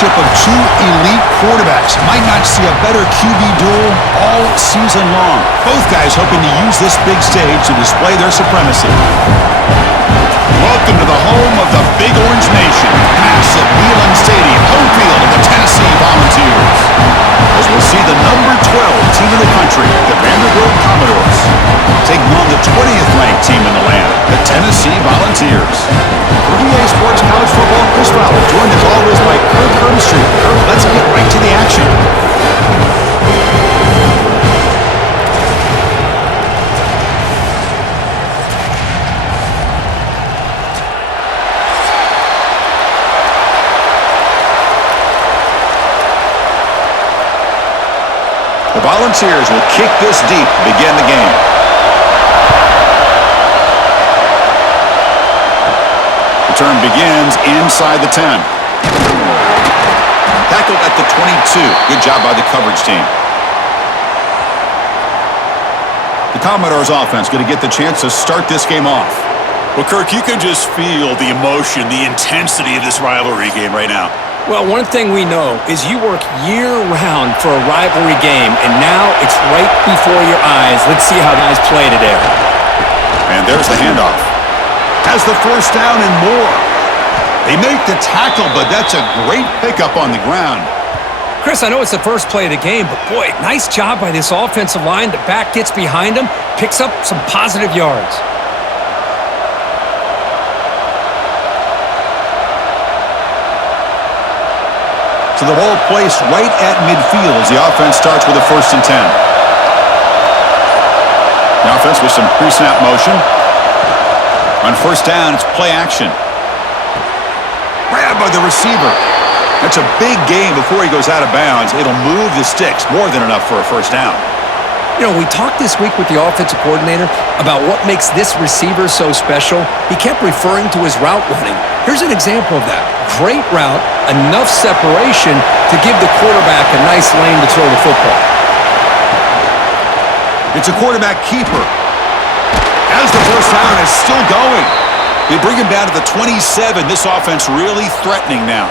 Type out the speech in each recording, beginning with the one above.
matchup of two elite quarterbacks. Might not see a better QB duel all season long. Both guys hoping to use this big stage to display their supremacy. Welcome to the home of the Big Orange Nation. Massive Neyland Stadium, home field of the Tennessee Volunteers. As we'll see the number 12 team in the country, the Vanderbilt Commodores, taking on the 20th ranked team in the land, the Tennessee Volunteers. For VA Sports College Football, Chris Fowler, joined as always by Kirk Herbstreit. Kirk, let's get right to the action. The Volunteers will kick this deep to begin the game. Return begins inside the 10. Tackled at the 22. Good job by the coverage team. The Commodores offense going to get the chance to start this game off. Well, Kirk, you can just feel the emotion, the intensity of this rivalry game right now. Well, one thing we know is you work year-round for a rivalry game, and now it's right before your eyes. Let's see how guys play today. And there's the handoff. Has the first down and more. They make the tackle, but that's a great pickup on the ground. Chris, I know it's the first play of the game, but boy, nice job by this offensive line. The back gets behind him, picks up some positive yards. So the ball placed right at midfield as the offense starts with a 1st and 10. The offense with some pre-snap motion. On 1st down, it's play action. Grabbed by the receiver. That's a big gain before he goes out of bounds. It'll move the sticks, more than enough for a 1st down. You know, we talked this week with the offensive coordinator about what makes this receiver so special. He kept referring to his route running. Here's an example of that. Great route, enough separation to give the quarterback a nice lane to throw the football. It's a quarterback keeper. As the 1st down is still going. They bring him down to the 27. This offense really threatening now.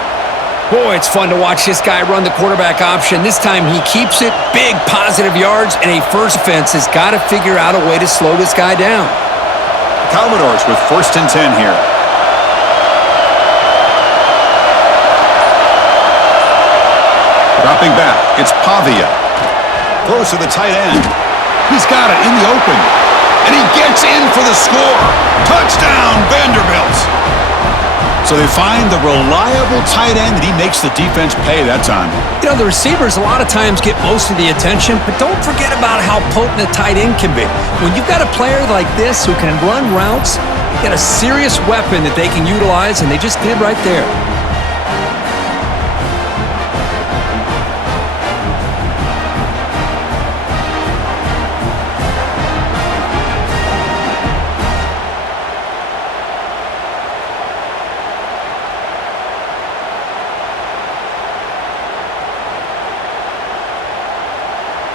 Boy, it's fun to watch this guy run the quarterback option. This time he keeps it, big positive yards, and a first offense has got to figure out a way to slow this guy down. The Commodores with 1st and 10 here. Dropping back, it's Pavia. Throws to the tight end. He's got it in the open. And he gets in for the score. Touchdown, Vanderbilt. So they find the reliable tight end, and he makes the defense pay that time. You know, the receivers a lot of times get most of the attention, but don't forget about how potent a tight end can be. When you've got a player like this who can run routes, you get a serious weapon that they can utilize, and they just did right there.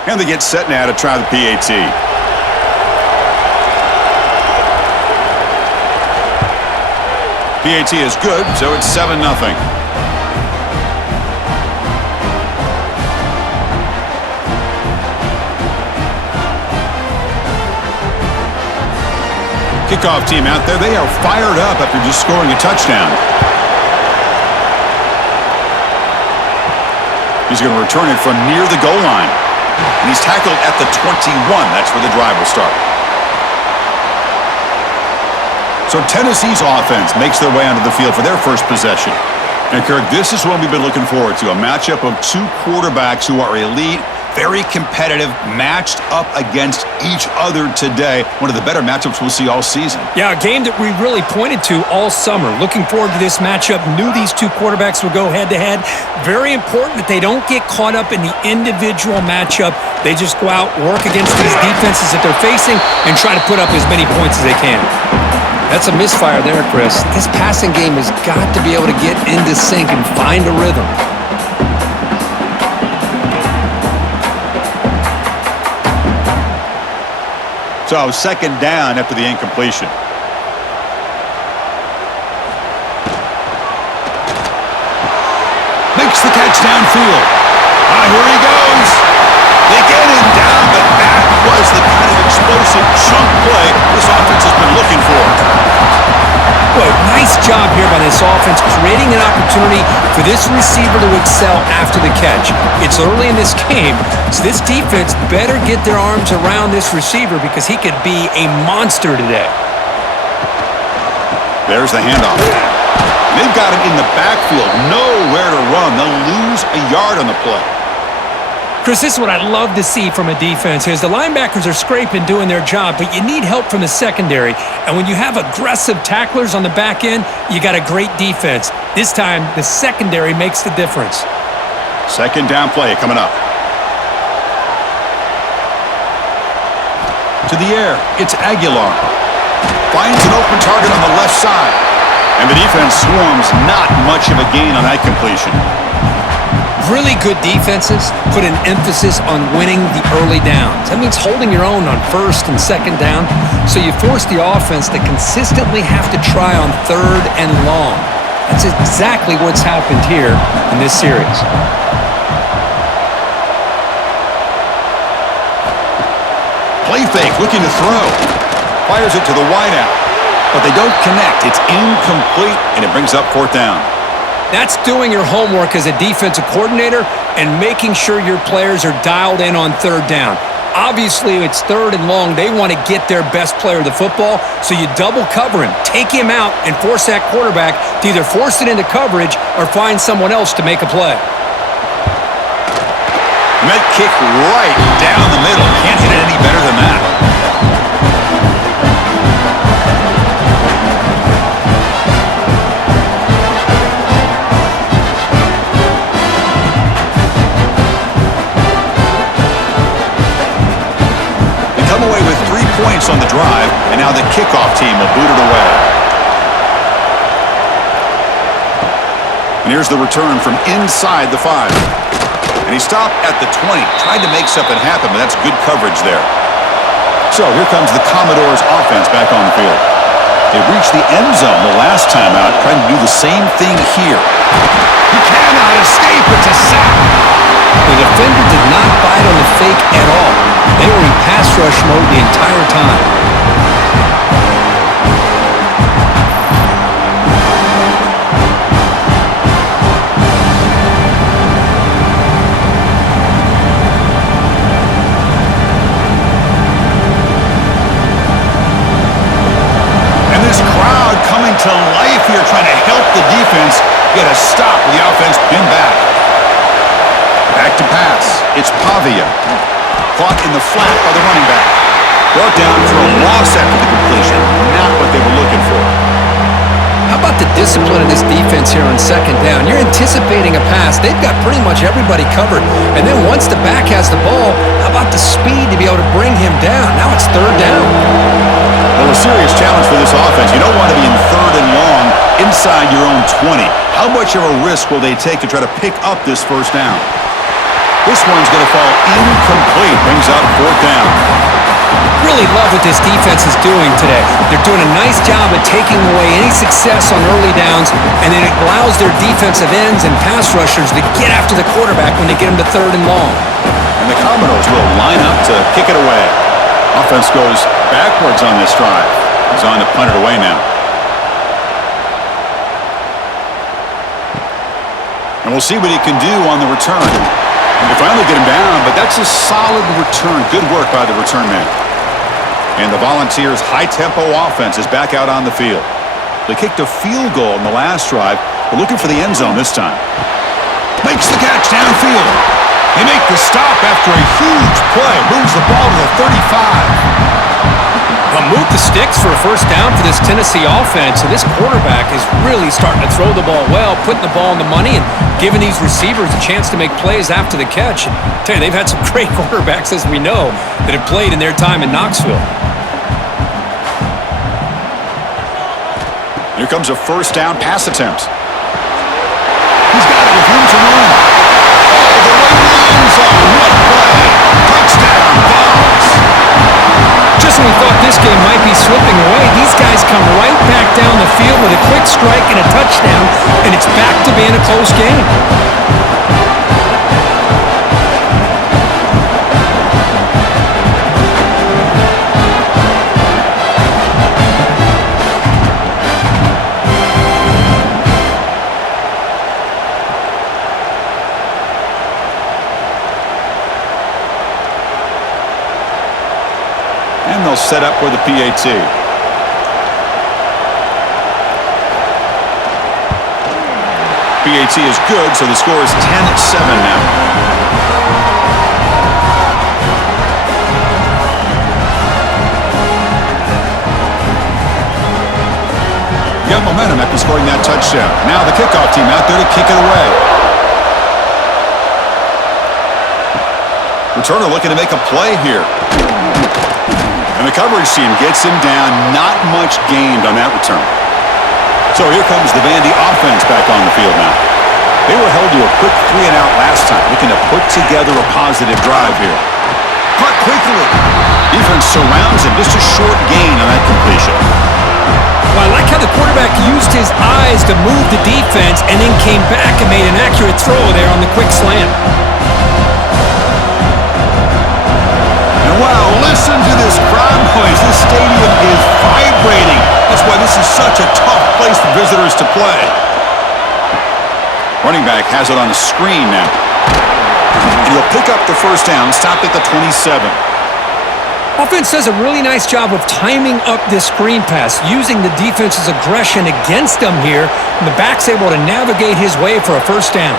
And they get set now to try the PAT. PAT is good, so it's 7-0. Kickoff team out there, they are fired up after just scoring a touchdown. He's going to return it from near the goal line. And he's tackled at the 21. That's where the drive will start. So Tennessee's offense makes their way onto the field for their first possession. And Kirk, this is what we've been looking forward to, a matchup of two quarterbacks who are elite, very competitive, matched up against each other today. One of the better matchups we'll see all season. Yeah, a game that we really pointed to all summer. Looking forward to this matchup. Knew these two quarterbacks would go head-to-head. Very important that they don't get caught up in the individual matchup. They just go out, work against these defenses that they're facing, and try to put up as many points as they can. That's a misfire there, Chris. This passing game has got to be able to get into sync and find a rhythm. So 2nd down after the incompletion. Makes the catch downfield. Here he goes. They get him down, but that was the kind of explosive chunk play this offense has been looking for. Boy, nice job here by this offense, creating an opportunity for this receiver to excel after the catch. It's early in this game, so this defense better get their arms around this receiver because he could be a monster today. There's the handoff. They've got him in the backfield, nowhere to run. They'll lose a yard on the play. Chris, this is what I love to see from a defense is the linebackers are scraping, doing their job, but you need help from the secondary. And when you have aggressive tacklers on the back end, you got a great defense. This time, the secondary makes the difference. Second down play coming up. To the air, it's Aguilar. Finds an open target on the left side. And the defense swarms, not much of a gain on that completion. Really good defenses put an emphasis on winning the early downs. That means holding your own on first and second down, so you force the offense to consistently have to try on third and long. That's exactly what's happened here in this series. Play fake, looking to throw. Fires it to the wideout, but they don't connect. It's incomplete, and it brings up fourth down. That's doing your homework as a defensive coordinator and making sure your players are dialed in on third down. Obviously, it's third and long. They want to get their best player of the football, so you double cover him, take him out, and force that quarterback to either force it into coverage or find someone else to make a play. And that kick right down the middle. Can't hit it any better than that. Points on the drive, and now the kickoff team will boot it away. And here's the return from inside the 5. And he stopped at the 20. Tried to make something happen, but that's good coverage there. So here comes the Commodores offense back on the field. They reached the end zone the last time out, trying to do the same thing here. He cannot escape. It's a sack. The defender did not bite on the fake at all. They were in pass rush mode the entire time. And this crowd coming to life here, trying to help the defense get a stop with the offense pinned back. Back to pass. It's Pavia. Caught in the flat by the running back. Brought down for a loss after the completion. Not what they were looking for. How about the discipline of this defense here on second down? You're anticipating a pass. They've got pretty much everybody covered. And then once the back has the ball, how about the speed to be able to bring him down? Now it's third down. Well, a serious challenge for this offense. You don't want to be in third and long inside your own 20. How much of a risk will they take to try to pick up this first down? This one's going to fall incomplete. Brings up fourth down. Really love what this defense is doing today. They're doing a nice job of taking away any success on early downs, and then it allows their defensive ends and pass rushers to get after the quarterback when they get him to third and long. And the Commodores will line up to kick it away. Offense goes backwards on this drive. He's on to punt it away now. And we'll see what he can do on the return. They finally get him down, but that's a solid return. Good work by the return man. And the Volunteers' high-tempo offense is back out on the field. They kicked a field goal in the last drive. They're looking for the end zone this time. Makes the catch downfield. They make the stop after a huge play. Moves the ball to the 35. Well, move the sticks for a first down for this Tennessee offense, and this quarterback is really starting to throw the ball well, putting the ball on the money and giving these receivers a chance to make plays after the catch. And I tell you, they've had some great quarterbacks, as we know, that have played in their time in Knoxville. Here comes a first down pass attempt. He's got it with room to run. Oh, the way to the end zone. What a play. Touchdown, Vols. Just when we thought this game might be slipping away, these guys come right back down the field with a quick strike and a touchdown, and it's back to being a close game. And they'll set up for the PAT. PAT is good, so the score is 10-7 now. Got momentum after scoring that touchdown. Now the kickoff team out there to kick it away. Returner looking to make a play here. And the coverage team gets him down. Not much gained on that return. So here comes the Vandy offense back on the field now. They were held to a quick 3-and-out last time, looking to put together a positive drive here. Caught quickly. Defense surrounds him. Just a short gain on that completion. Well, I like how the quarterback used his eyes to move the defense and then came back and made an accurate throw there on the quick slant. Wow, listen to this crowd noise. This stadium is vibrating. That's why this is such a tough place for visitors to play. Running back has it on the screen now. He'll pick up the first down, stopped at the 27. Offense does a really nice job of timing up this screen pass, using the defense's aggression against them here, and the back's able to navigate his way for a first down.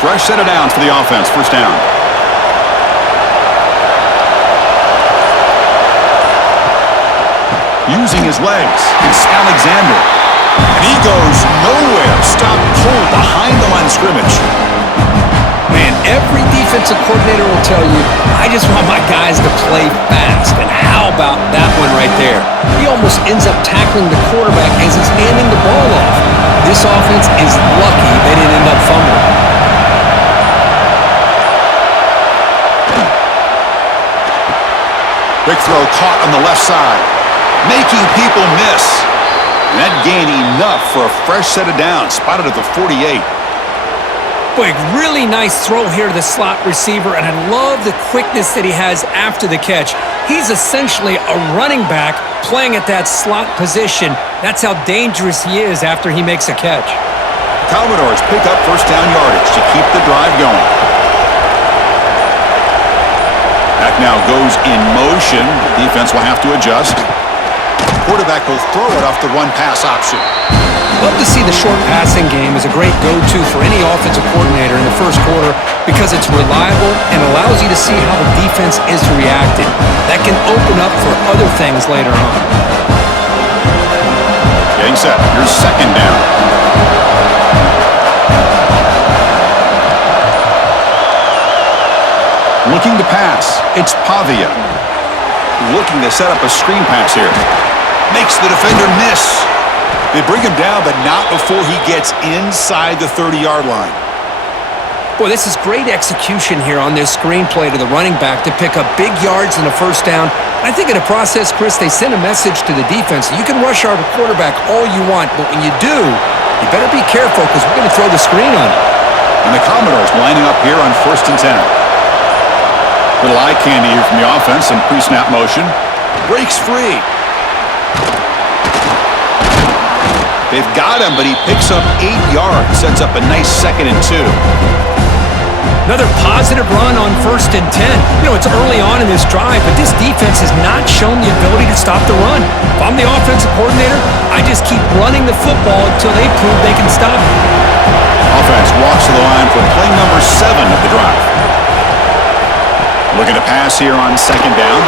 Fresh set of downs for the offense. First down. Using his legs. It's Alexander. And he goes nowhere. Stopped cold behind the line of scrimmage. Man, every defensive coordinator will tell you, I just want my guys to play fast. And how about that one right there? He almost ends up tackling the quarterback as he's handing the ball off. This offense is lucky they didn't end up fumbling. Big throw caught on the left side, making people miss. And that gained enough for a fresh set of downs, spotted at the 48. Boy, really nice throw here to the slot receiver, and I love the quickness that he has after the catch. He's essentially a running back playing at that slot position. That's how dangerous he is after he makes a catch. Commodores pick up first down yardage to keep the drive going. That now goes in motion. Defense will have to adjust. Quarterback will throw it off the run-pass option. Love to see the short passing game as a great go-to for any offensive coordinator in the first quarter because it's reliable and allows you to see how the defense is reacting. That can open up for other things later on. Getting set. Here's second down. Looking to pass. It's Pavia. Looking to set up a screen pass here. Makes the defender miss. They bring him down, but not before he gets inside the 30-yard line. Boy, this is great execution here on this screen play to the running back to pick up big yards and a first down. I think in the process, Chris, they send a message to the defense. You can rush our quarterback all you want, but when you do, you better be careful because we're going to throw the screen on him. And the Commodores lining up here on 1st and 10. Little eye candy here from the offense in pre-snap motion. Breaks free. They've got him, but he picks up 8 yards. Sets up a nice 2nd and 2. Another positive run on 1st and 10. You know, it's early on in this drive, but this defense has not shown the ability to stop the run. If I'm the offensive coordinator, I just keep running the football until they prove they can stop it. Offense walks to the line for play number 7 of the drive. Looking to pass here on 2nd down.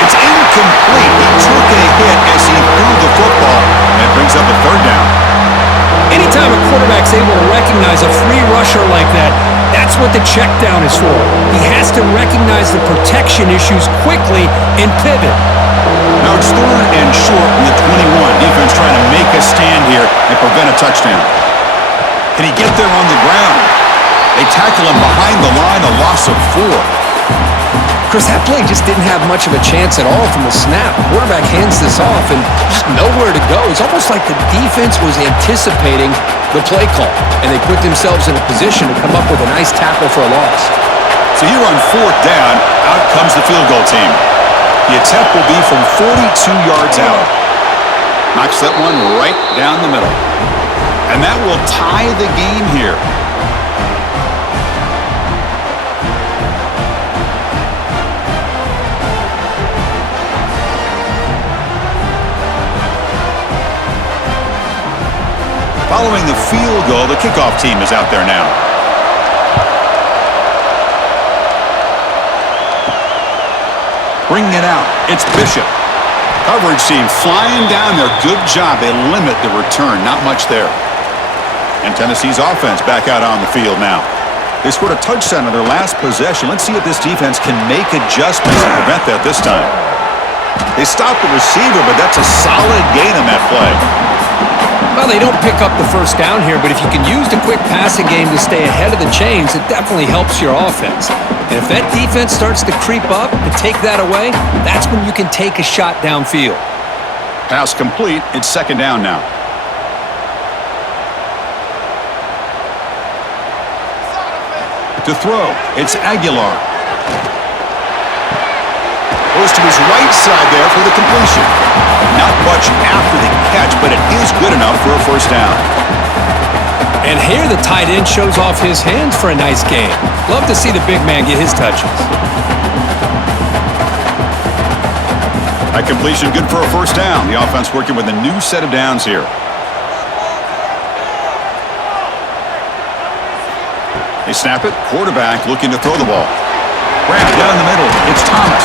It's incomplete. He took a hit as he threw the football, and it brings up a 3rd down. Anytime a quarterback's able to recognize a free rusher like that, that's what the check down is for. He has to recognize the protection issues quickly and pivot. Now it's 3rd and short from the 21. Defense trying to make a stand here and prevent a touchdown. Can he get there on the ground? They tackle him behind the line, a loss of 4. Chris, that play just didn't have much of a chance at all from the snap. Quarterback hands this off and just nowhere to go. It's almost like the defense was anticipating the play call, and they put themselves in a position to come up with a nice tackle for a loss. So here on 4th down, out comes the field goal team. The attempt will be from 42 yards out. Knocks that one right down the middle. And that will tie the game here. Following the field goal, the kickoff team is out there now. Bringing it out, it's Bishop. Coverage team flying down there. Good job. They limit the return. Not much there. And Tennessee's offense back out on the field now. They scored a touchdown on their last possession. Let's see if this defense can make adjustments to prevent that this time. They stopped the receiver, but that's a solid gain on that play. Well, they don't pick up the first down here, but if you can use the quick passing game to stay ahead of the chains, it definitely helps your offense. And if that defense starts to creep up and take that away, that's when you can take a shot downfield. Pass complete. It's 2nd down now. To throw, it's Aguilar. Goes to his right side there for the completion. Not much after the catch, but it is good enough for a 1st down. And here the tight end shows off his hands for a nice game. Love to see the big man get his touches. That completion good for a 1st down. The offense working with a new set of downs here. They snap it. Quarterback looking to throw the ball. Grab down the middle. It's Thomas.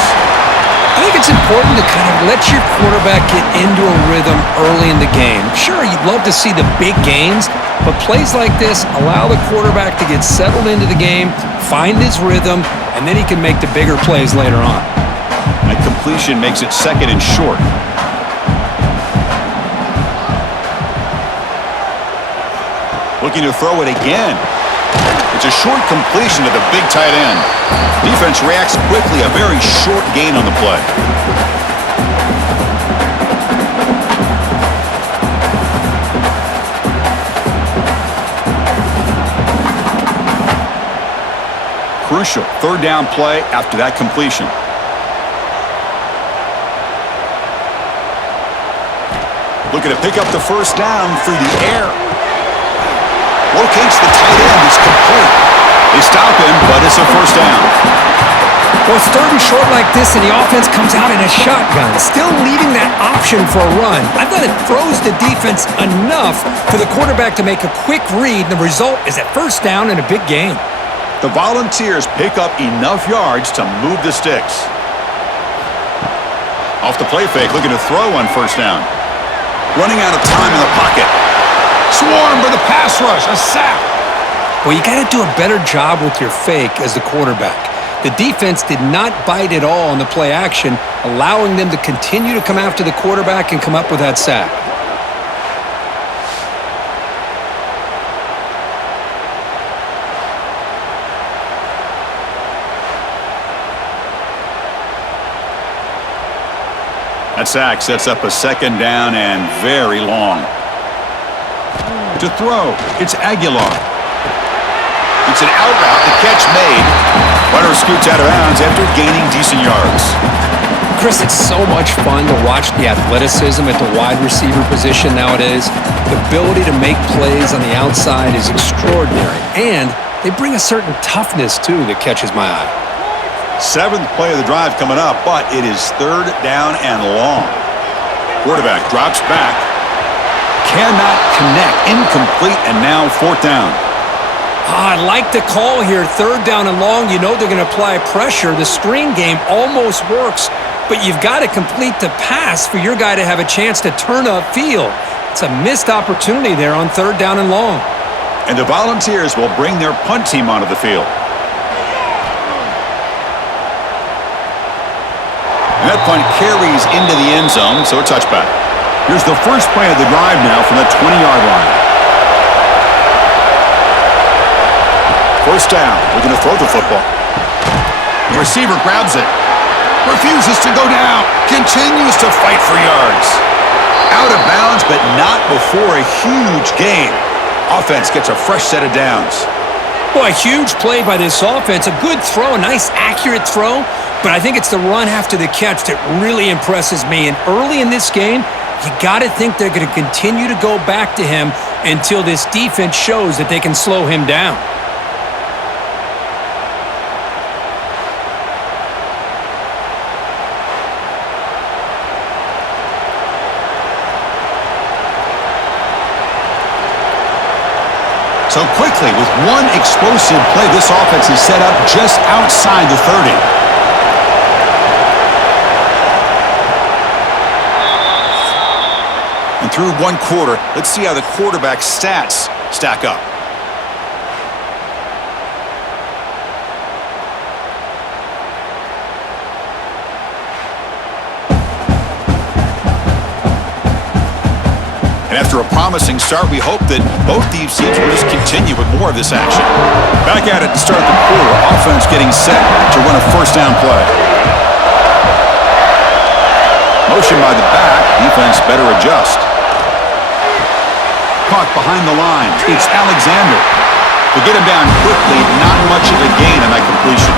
I think it's important to kind of let your quarterback get into a rhythm early in the game. Sure, you'd love to see the big gains, but plays like this allow the quarterback to get settled into the game, find his rhythm, and then he can make the bigger plays later on. That completion makes it 2nd and short. Looking to throw it again. It's a short completion to the big tight end. Defense reacts quickly, a very short gain on the play. Crucial 3rd down play after that completion. Looking to pick up the 1st down through the air. Locates the tight end. It's complete. They stop him, but it's a 1st down. Well, it's 3rd and short like this, and the offense comes out in a shotgun, still leaving that option for a run. I thought it throws the defense enough for the quarterback to make a quick read, and the result is a 1st down and a big gain. The Volunteers pick up enough yards to move the sticks. Off the play fake, looking to throw on 1st down. Running out of time in the pocket. Swarmed by the pass rush, a sack. Well, you got to do a better job with your fake as the quarterback. The defense did not bite at all on the play action, allowing them to continue to come after the quarterback and come up with that sack. That sack sets up a 2nd down and very long. To throw, it's Aguilar. It's an out route, the catch made. Runner scoots out of bounds after gaining decent yards. Chris, it's so much fun to watch the athleticism at the wide receiver position nowadays. The ability to make plays on the outside is extraordinary, and they bring a certain toughness, too, that catches my eye. 7th play of the drive coming up, but it is 3rd down and long. Quarterback drops back. Cannot connect. Incomplete, and now 4th down. I like the call here. 3rd down and long. You know they're going to apply pressure. The screen game almost works, but you've got to complete the pass for your guy to have a chance to turn upfield. It's a missed opportunity there on 3rd down and long. And the Volunteers will bring their punt team onto the field. And that punt carries into the end zone, so a touchback. Here's the first play of the drive now from the 20-yard line. 1st down. We're going to throw the football. Receiver grabs it. Refuses to go down. Continues to fight for yards. Out of bounds, but not before a huge gain. Offense gets a fresh set of downs. Boy, a huge play by this offense. A good throw, a nice, accurate throw. But I think it's the run after the catch that really impresses me. And early in this game, you got to think they're going to continue to go back to him until this defense shows that they can slow him down. So quickly, with one explosive play, this offense is set up just outside the 30. And through one quarter, let's see how the quarterback's stats stack up. And after a promising start, we hope that both these teams will just continue with more of this action. Back at it to start the quarter. Offense getting set to run a first down play. Motion by the back. Defense better adjust. Caught behind the line. It's Alexander. To get him down quickly, not much of a gain on that completion.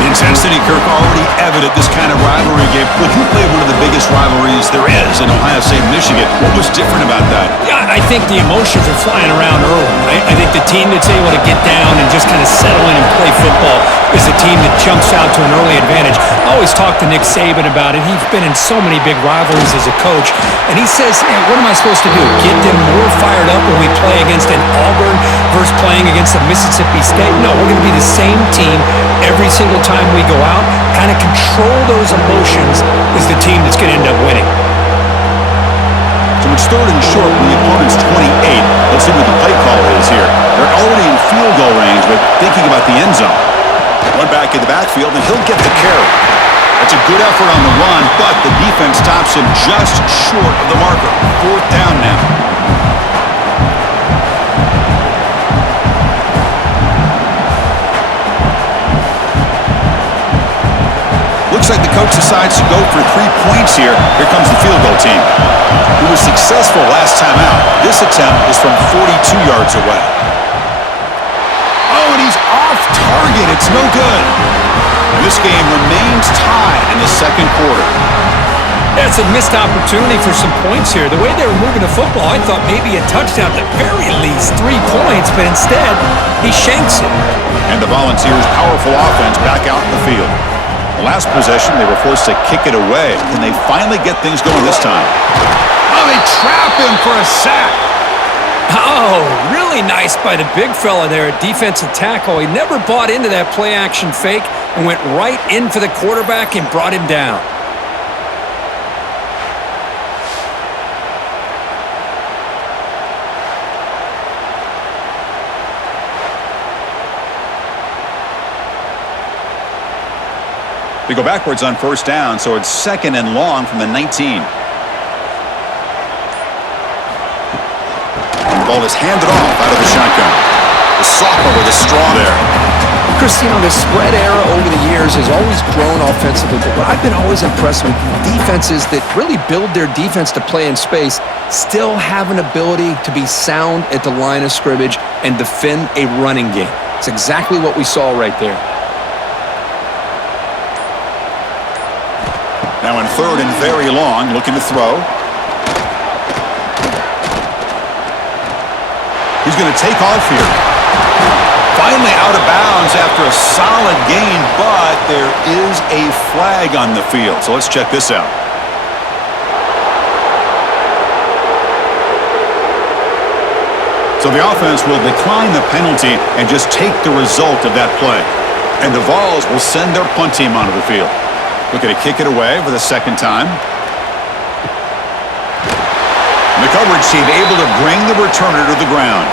The intensity, Kirk, already evident this kind of rivalry game. Look, you played one of the biggest rivalries there is in Ohio State, Michigan. What was different about that? Yeah, I think the emotions are flying around early. I think the team that's able to get down and just kind of settle in and play football is the team that jumps out to an early advantage. I always talk to Nick Saban about it. He's been in so many big rivalries as a coach, and he says, hey, what am I supposed to do? Get them more fired up when we play against an Auburn versus playing against a Mississippi State? No, we're going to be the same team every single time we go out. Kind of control those emotions is the team that's going to end up winning. So it's third and short from the opponent's 28. Let's see what the play call is here. They're already in field goal range, but thinking about the end zone. One back in the backfield, and he'll get the carry. That's a good effort on the run, but the defense stops him just short of the marker. Fourth down now. Looks like the coach decides to go for 3 points here. Here comes the field goal team. He was successful last time out. This attempt is from 42 yards away. Oh, and he's off target. It's no good. And this game remains tied in the second quarter. That's a missed opportunity for some points here. The way they were moving the football, I thought maybe a touchdown, at the very least 3 points, but instead, he shanks it. And the Volunteers' powerful offense back out in the field. The last possession, they were forced to kick it away. Can they finally get things going this time? Oh, they trap him for a sack. Oh, really nice by the big fella there at defensive tackle. He never bought into that play-action fake and went right in for the quarterback and brought him down. They go backwards on first down, so it's second and long from the 19. And the ball is handed off out of the shotgun. The sophomore with a straw there. Christine, the spread era over the years has always grown offensively, but what I've been always impressed with defenses that really build their defense to play in space still have an ability to be sound at the line of scrimmage and defend a running game. It's exactly what we saw right there. Now in third and very long, looking to throw. He's going to take off here. Finally out of bounds after a solid gain, but there is a flag on the field. So let's check this out. So the offense will decline the penalty and just take the result of that play. And the Vols will send their punt team onto the field. Looking to kick it away for the second time. And the coverage team able to bring the returner to the ground.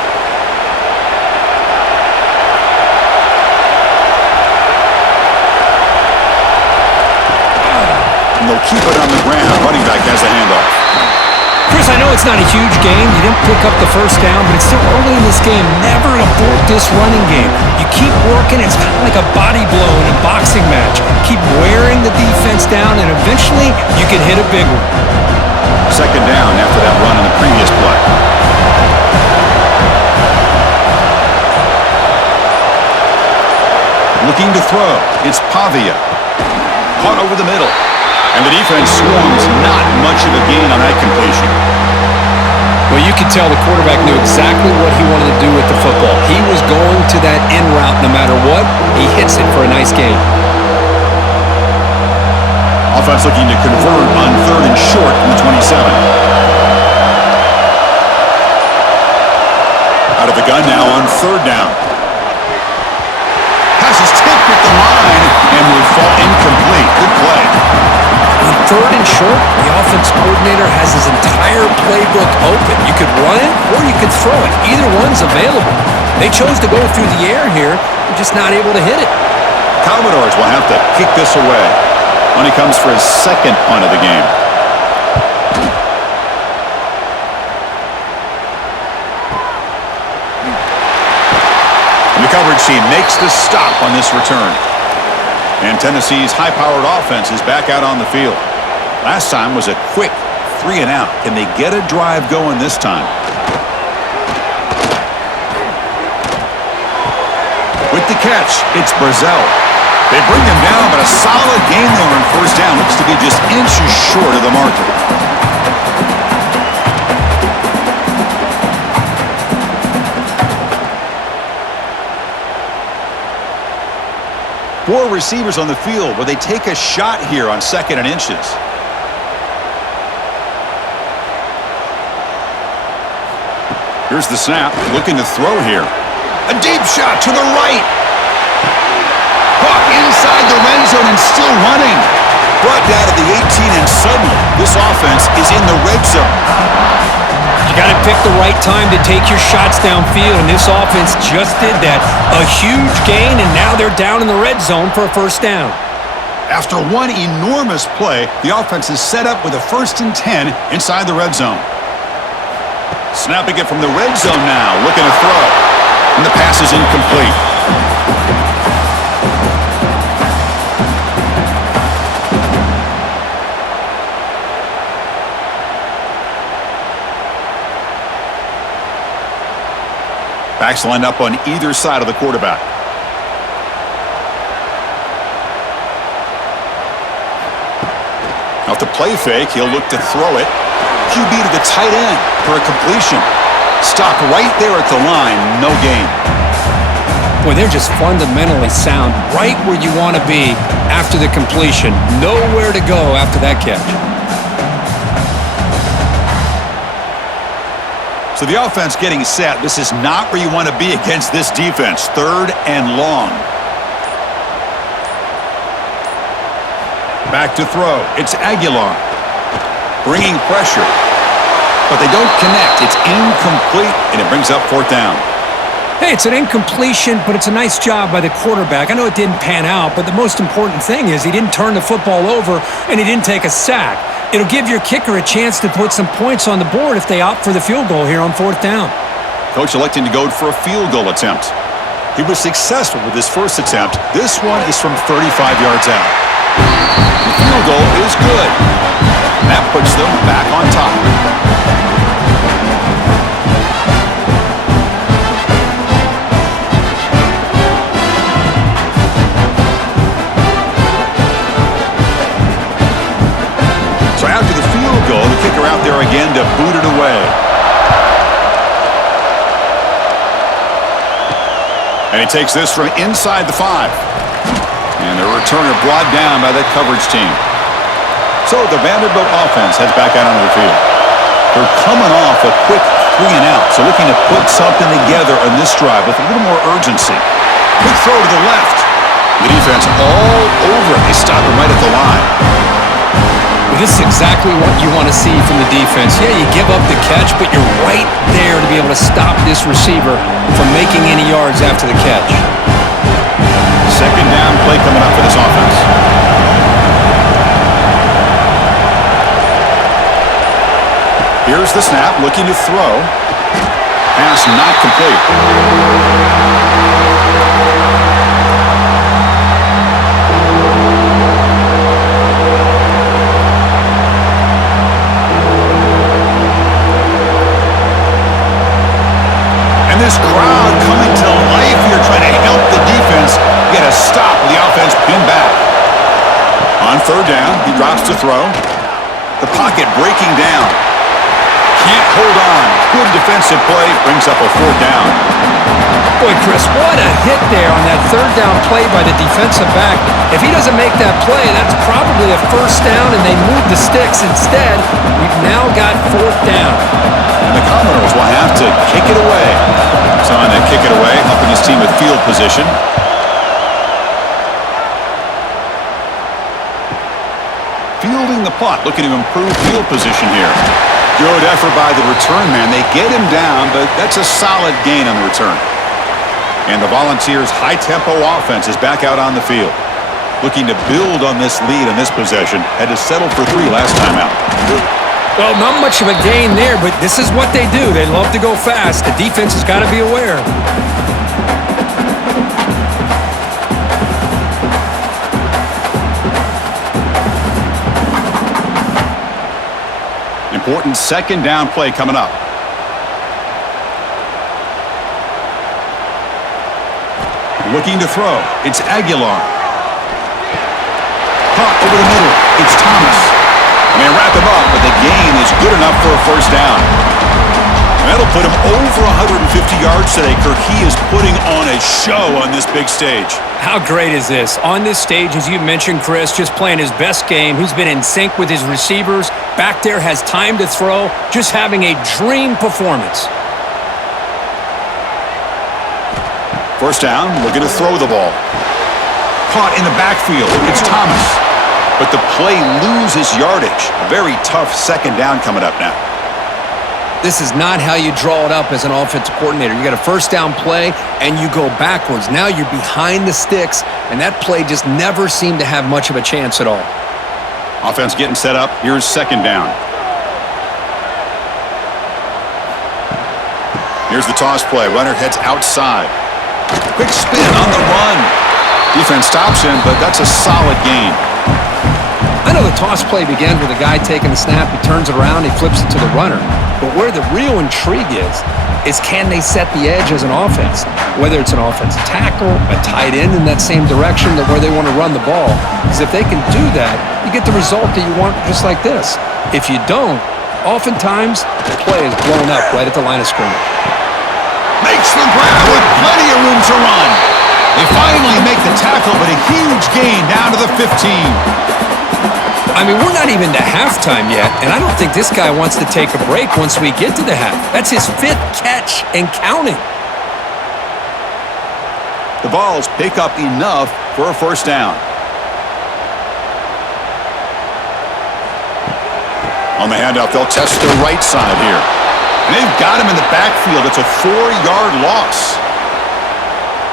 And they'll keep it on the ground. Running back has the handoff. Chris, I know it's not a huge game. You didn't pick up the first down, but it's still early in this game. Never abort this running game. You keep working. It's kind of like a body blow in a boxing match. Keep wearing the defense down, and eventually you can hit a big one. Second down after that run in the previous play. Looking to throw. It's Pavia. Caught over the middle. And the defense swarms. Not much of a gain on that completion. Well, you could tell the quarterback knew exactly what he wanted to do with the football. He was going to that in route no matter what. He hits it for a nice gain. Offense looking to convert on 3rd and short from the 27. Out of the gun now on 3rd down. Pass is tipped at the line and will fall incomplete. Good play. On 3rd and short, the offense coordinator has his entire playbook open. You could run it or you could throw it. Either one's available. They chose to go through the air here. They're just not able to hit it. Commodores will have to kick this away when he comes for his second punt of the game. And the coverage team makes the stop on this return. And Tennessee's high-powered offense is back out on the field. Last time was a quick 3 and out. Can they get a drive going this time? With the catch, it's Brazell. They bring him down, but a solid gain there on 1st down. Looks to be just inches short of the marker. Four receivers on the field where they take a shot here on 2nd and inches. Here's the snap, looking to throw here. A deep shot to the right. Caught inside the red zone and still running. Brought down to the 18, and suddenly this offense is in the red zone. You got to pick the right time to take your shots downfield, and this offense just did that. A huge gain, and now they're down in the red zone for a 1st down. After one enormous play, the offense is set up with a 1st and 10 inside the red zone. Snapping it from the red zone now, looking to throw. And the pass is incomplete. Backs lined up on either side of the quarterback. Off the play fake, he'll look to throw it. QB to the tight end for a completion. Stopped right there at the line, no gain. Boy, they're just fundamentally sound right where you want to be after the completion. Nowhere to go after that catch. So the offense getting set. This is not where you want to be against this defense. 3rd and long. Back to throw. It's Aguilar. Bringing pressure. But they don't connect. It's incomplete, and it brings up 4th down. Hey, it's an incompletion, but it's a nice job by the quarterback. I know it didn't pan out, but the most important thing is he didn't turn the football over, and he didn't take a sack. It'll give your kicker a chance to put some points on the board if they opt for the field goal here on 4th down. Coach electing to go for a field goal attempt. He was successful with his first attempt. This one is from 35 yards out. The field goal is good. And that puts them back on top. So after the field goal, the kicker out there again to boot it away. And he takes this from inside the 5. And the returner brought down by that coverage team. So the Vanderbilt offense heads back out onto the field. They're coming off a quick 3 and out, so looking to put something together on this drive with a little more urgency. Quick throw to the left. The defense all over it. They stop it right at the line. Well, this is exactly what you want to see from the defense. Yeah, you give up the catch, but you're right there to be able to stop this receiver from making any yards after the catch. Second down play coming up for this offense. Here's the snap, looking to throw. Pass not complete. And this crowd coming to life here, trying to help the defense get a stop with the offense pinned back. On third down, he drops to throw. The pocket breaking down. Can't hold on. Good defensive play. Brings up a fourth down. Boy, Chris, what a hit there on that third down play by the defensive back. If he doesn't make that play, that's probably a first down, and they move the sticks instead. We've now got fourth down. And the Commodores will have to kick it away. He's on to kick it away, helping his team with field position. Fielding the punt, looking to improve field position here. Good effort by the return man. They get him down, but that's a solid gain on the return. And the Volunteers' high-tempo offense is back out on the field. Looking to build on this lead in this possession. Had to settle for 3 last time out. Well, not much of a gain there, but this is what they do. They love to go fast. The defense has got to be aware. Important second down play coming up. Looking to throw. It's Aguilar. Caught over the middle. It's Thomas. And they wrap him up, but the gain is good enough for a first down. That'll put him over 150 yards today. Kirk, he is putting on a show on this big stage. How great is this? On this stage, as you mentioned, Chris, just playing his best game. He's been in sync with his receivers. Back there, has time to throw. Just having a dream performance. First down, looking to throw the ball. Caught in the backfield. It's Thomas. But the play loses yardage. A very tough second down coming up now. This is not how you draw it up as an offensive coordinator. You got a first down play, and you go backwards. Now you're behind the sticks, and that play just never seemed to have much of a chance at all. Offense getting set up. Here's second down. Here's the toss play. Runner heads outside. Quick spin on the run. Defense stops him, but that's a solid gain. I know the toss play begins with a guy taking the snap. He turns it around. He flips it to the runner. But where the real intrigue is can they set the edge as an offense? Whether it's an offensive tackle, a tight end in that same direction that where they want to run the ball. Because if they can do that, you get the result that you want just like this. If you don't, oftentimes the play is blown up right at the line of scrimmage. Makes the grab with plenty of room to run. They finally make the tackle, but a huge gain down to the 15. I mean, we're not even to halftime yet, and I don't think this guy wants to take a break once we get to the half. That's his 5th catch and counting. The Vols pick up enough for a first down. On the handoff, they'll test the right side here. And they've got him in the backfield. It's a 4-yard loss.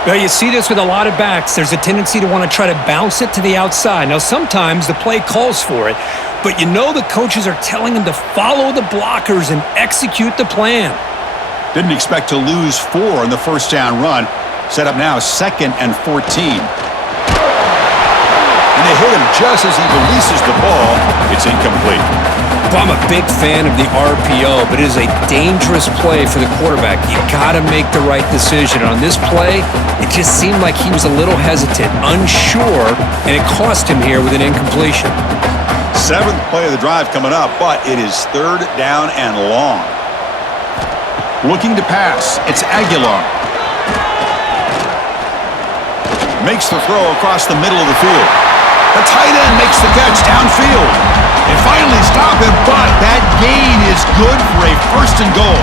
Well, you see this with a lot of backs. There's a tendency to want to try to bounce it to the outside. Now, sometimes the play calls for it, but you know the coaches are telling them to follow the blockers and execute the plan. Didn't expect to lose 4 on the first down run. Set up now 2nd and 14. And they hit him just as he releases the ball. It's incomplete. Well, I'm a big fan of the RPO, but it is a dangerous play for the quarterback. You got to make the right decision. On this play, it just seemed like he was a little hesitant, unsure, and it cost him here with an incompletion. 7th play of the drive coming up, but it is 3rd down and long. Looking to pass, it's Aguilar. Makes the throw across the middle of the field. The tight end makes the catch downfield. They finally stop him, but that gain is good for a 1st and goal.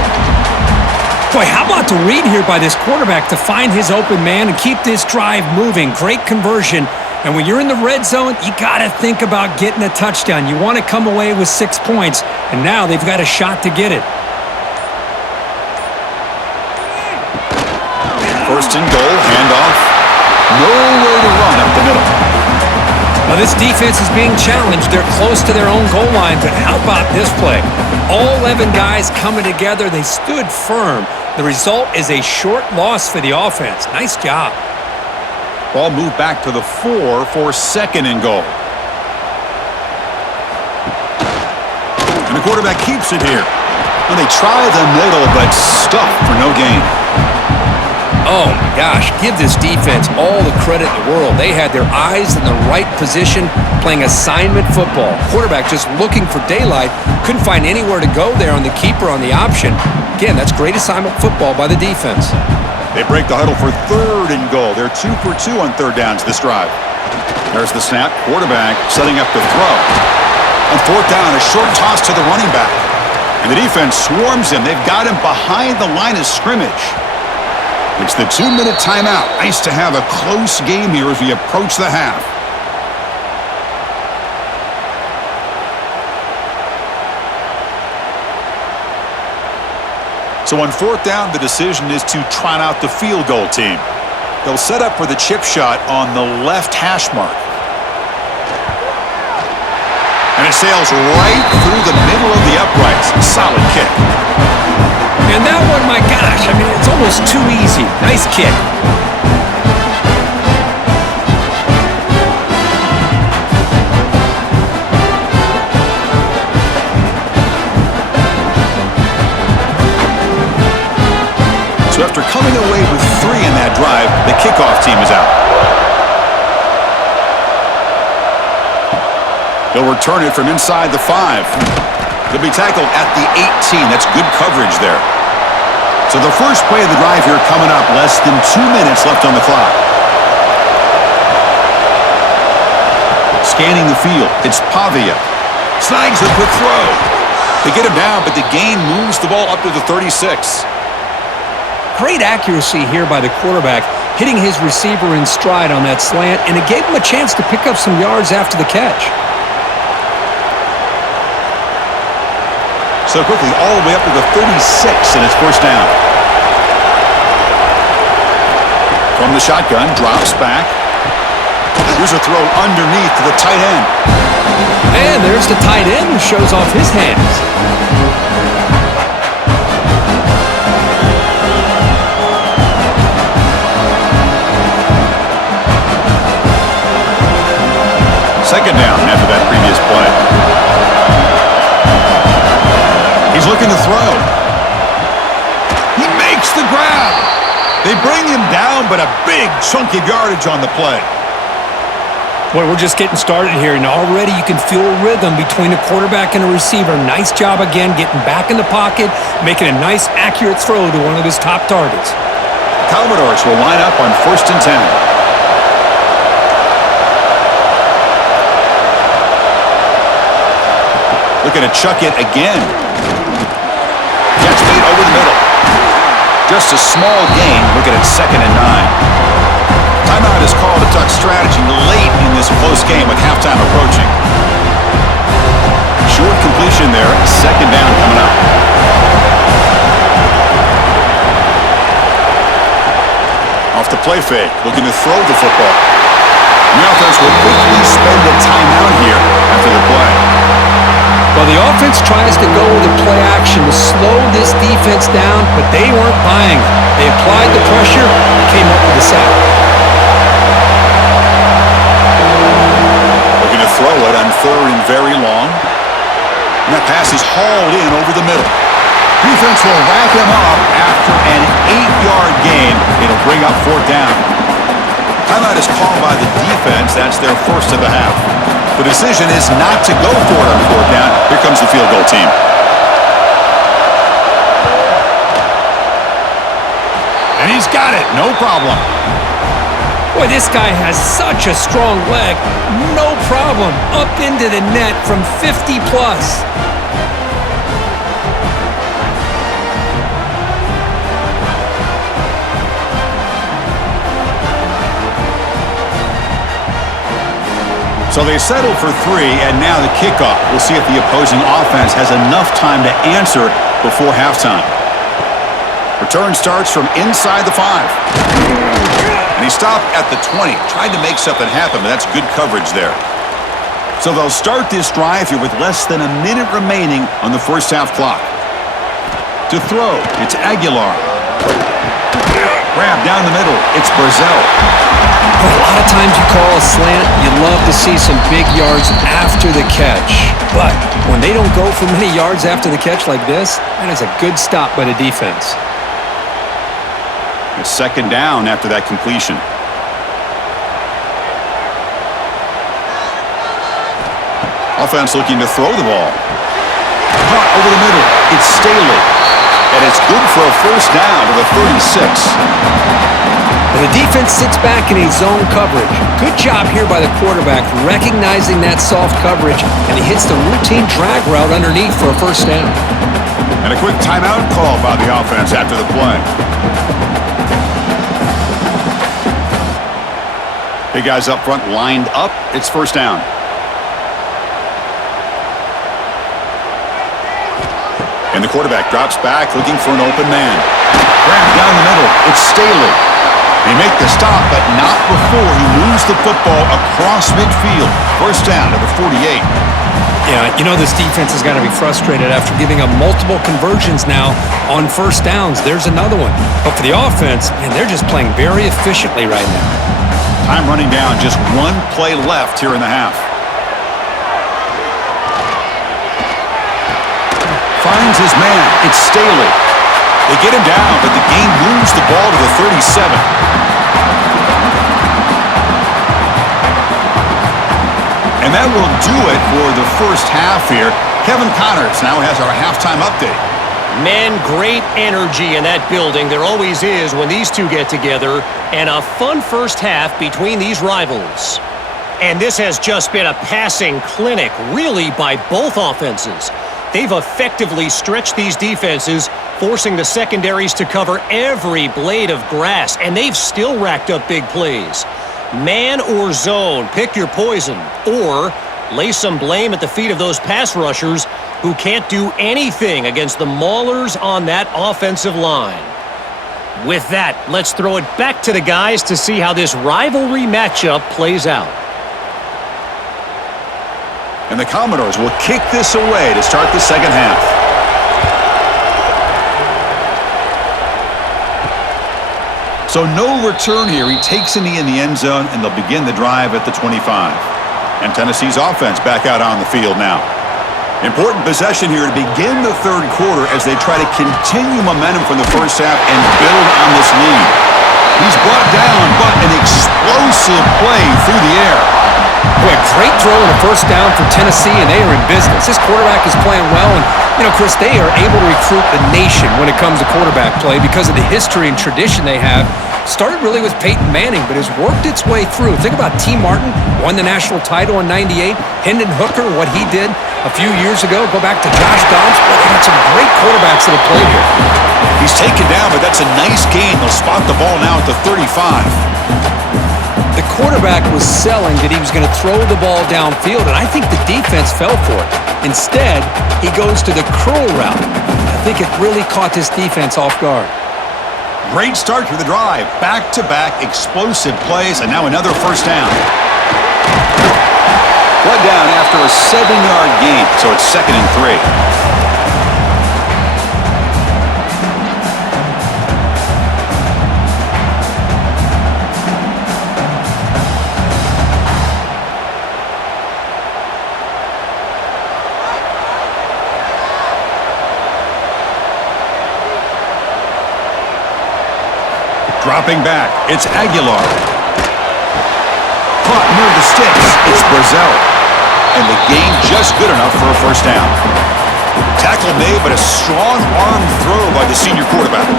Boy, how about the read here by this quarterback to find his open man and keep this drive moving? Great conversion. And when you're in the red zone, you got to think about getting a touchdown. You want to come away with 6 points, and now they've got a shot to get it. 1st and goal, handoff. Nowhere to run up the middle. Well, this defense is being challenged. They're close to their own goal line, but how about this play? All 11 guys coming together. They stood firm. The result is a short loss for the offense. Nice job. Ball moved back to the 4 for second and goal. And the quarterback keeps it here. And they try the middle, but stuffed for no gain. Oh, my gosh. Give this defense all the credit in the world. They had their eyes in the right position, playing assignment football. Quarterback just looking for daylight. Couldn't find anywhere to go there on the keeper on the option. Again, that's great assignment football by the defense. They break the huddle for third and goal. They're 2 for 2 on third downs this drive. There's the snap. Quarterback setting up the throw. On fourth down, a short toss to the running back. And the defense swarms him. They've got him behind the line of scrimmage. It's the 2-minute timeout. Nice to have a close game here as we approach the half. So on fourth down, the decision is to trot out the field goal team. They'll set up for the chip shot on the left hash mark. And it sails right through the middle of the uprights. Solid kick. And that one, my gosh, I mean, it's almost too easy. Nice kick. So after coming away with 3 in that drive, the kickoff team is out. They'll return it from inside the 5. They'll be tackled at the 18. That's good coverage there. So the first play of the drive here coming up. Less than 2 minutes left on the clock. Scanning the field. It's Pavia. Snags the quick throw. They get him down, but the gain moves the ball up to the 36. Great accuracy here by the quarterback, hitting his receiver in stride on that slant, and it gave him a chance to pick up some yards after the catch. So quickly, all the way up to the 36, and it's first down. From the shotgun, drops back. Here's a throw underneath to the tight end. And there's the tight end who shows off his hands. Second down after that previous play. He's looking to throw. He makes the grab. They bring him down, but a big chunk of yardage on the play. Boy, we're just getting started here, and already you can feel a rhythm between a quarterback and a receiver. Nice job again getting back in the pocket, making a nice, accurate throw to one of his top targets. Commodores will line up on 1st and 10. Looking to chuck it again. Catch made over the middle. Just a small gain. Looking at 2nd and 9. Timeout is called to tuck strategy late in this close game with halftime approaching. Short completion there. 2nd down coming up. Off the play fake. Looking to throw the football. The offense will quickly spend a timeout here after the play. Well, the offense tries to go with the play action to slow this defense down, but they weren't buying it. They applied the pressure, came up with the sack. Looking to throw it on 3rd and very long. And that pass is hauled in over the middle. Defense will wrap him up after an 8-yard gain. It'll bring up 4th down. Timeout is called by the defense. That's their first of the half. The decision is not to go for it on 4th down. Here comes the field goal team. And he's got it. No problem. Boy, this guy has such a strong leg. No problem. Up into the net from 50 plus. So they settle for 3, and now the kickoff. We'll see if the opposing offense has enough time to answer before halftime. Return starts from inside the 5. And he stopped at the 20. Tried to make something happen, but that's good coverage there. So they'll start this drive here with less than a minute remaining on the first half clock. To throw, it's Aguilar. Grab down the middle, it's Barzell. A lot of times you call a slant, you love to see some big yards after the catch. But when they don't go for many yards after the catch like this, that is a good stop by the defense. A second down after that completion. Offense looking to throw the ball. Caught over the middle. It's Staley. And it's good for a first down to the 36. And the defense sits back in a zone coverage. Good job here by the quarterback recognizing that soft coverage, and he hits the routine drag route underneath for a first down. And a quick timeout call by the offense after the play. Big guys up front lined up. It's first down. And the quarterback drops back looking for an open man. Grabbed down the middle. It's Staley. They make the stop, but not before he moves the football across midfield. First down to the 48. Yeah, you know this defense has got to be frustrated after giving up multiple conversions now on first downs. There's another one. But for the offense, man, they're just playing very efficiently right now. Time running down. Just one play left here in the half. Finds his man. It's Staley. They get him down, but the game moves the ball to the 37. And that will do it for the first half here. Kevin Connors now has our halftime update. Man, great energy in that building. There always is when these two get together. And a fun first half between these rivals. And this has just been a passing clinic, really, by both offenses. They've effectively stretched these defenses, forcing the secondaries to cover every blade of grass, and they've still racked up big plays. Man or zone, pick your poison, or lay some blame at the feet of those pass rushers who can't do anything against the maulers on that offensive line. With that, let's throw it back to the guys to see how this rivalry matchup plays out. And the Commodores will kick this away to start the second half. So no return here. He takes in the end zone, and they'll begin the drive at the 25. And Tennessee's offense back out on the field now. Important possession here to begin the third quarter as they try to continue momentum from the first half and build on this lead. He's brought down, but an explosive play through the air. Boy, great throw and a first down for Tennessee, and they are in business. This quarterback is playing well, and, you know, Chris, they are able to recruit the nation when it comes to quarterback play because of the history and tradition they have. Started really with Peyton Manning, but has worked its way through. Think about T. Martin, won the national title in '98. Hendon Hooker, what he did a few years ago. Go back to Josh Dobbs. Boy, they got some great quarterbacks that have played here. He's taken down, but that's a nice gain. They'll spot the ball now at the 35. The quarterback was selling that he was going to throw the ball downfield, and I think the defense fell for it. Instead, he goes to the curl route. I think it really caught this defense off guard. Great start to the drive. Back-to-back explosive plays, and now another first down. One down after a 7-yard gain, so it's 2nd and 3. Dropping back, it's Aguilar. Caught near the sticks, it's Barzell. And the gain just good enough for a first down. Tackle made, but a strong arm throw by the senior quarterback.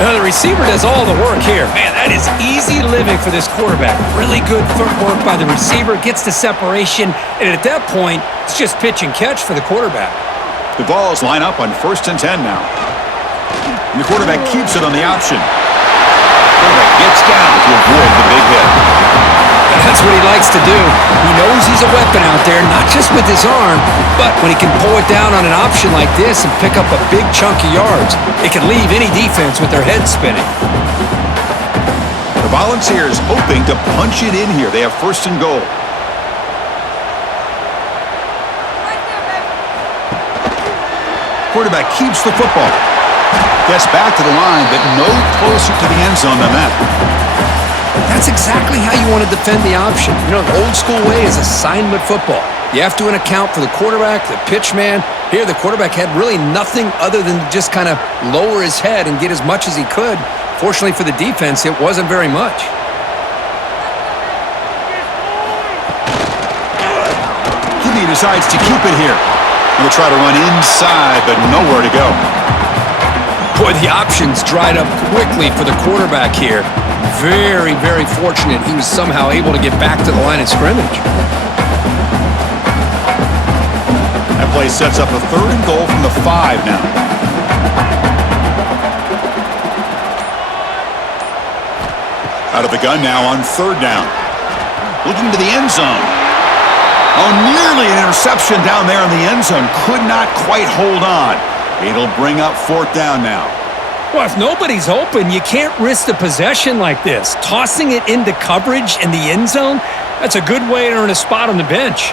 Now the receiver does all the work here. Man, that is easy living for this quarterback. Really good footwork by the receiver, gets the separation, and at that point, it's just pitch and catch for the quarterback. The balls line up on 1st and 10 now. And the quarterback keeps it on the option. Quarterback gets down to avoid the big hit. That's what he likes to do. He knows he's a weapon out there, not just with his arm, but when he can pull it down on an option like this and pick up a big chunk of yards, it can leave any defense with their head spinning. The Volunteers hoping to punch it in here. They have 1st and goal. Quarterback keeps the football. Gets back to the line, but no closer to the end zone than that. That's exactly how you want to defend the option. You know, the old school way is assignment football. You have to account for the quarterback, the pitch man. Here, the quarterback had really nothing other than just kind of lower his head and get as much as he could. Fortunately for the defense, it wasn't very much. He decides to keep it here. He'll try to run inside, but nowhere to go. Boy, the options dried up quickly for the quarterback here. Very, very fortunate he was somehow able to get back to the line of scrimmage. That play sets up a 3rd and goal from the 5 now. Out of the gun now on 3rd down. Looking to the end zone. Oh, nearly an interception down there in the end zone. Could not quite hold on. It'll bring up 4th down now. Well, if nobody's open, you can't risk the possession like this. Tossing it into coverage in the end zone, that's a good way to earn a spot on the bench.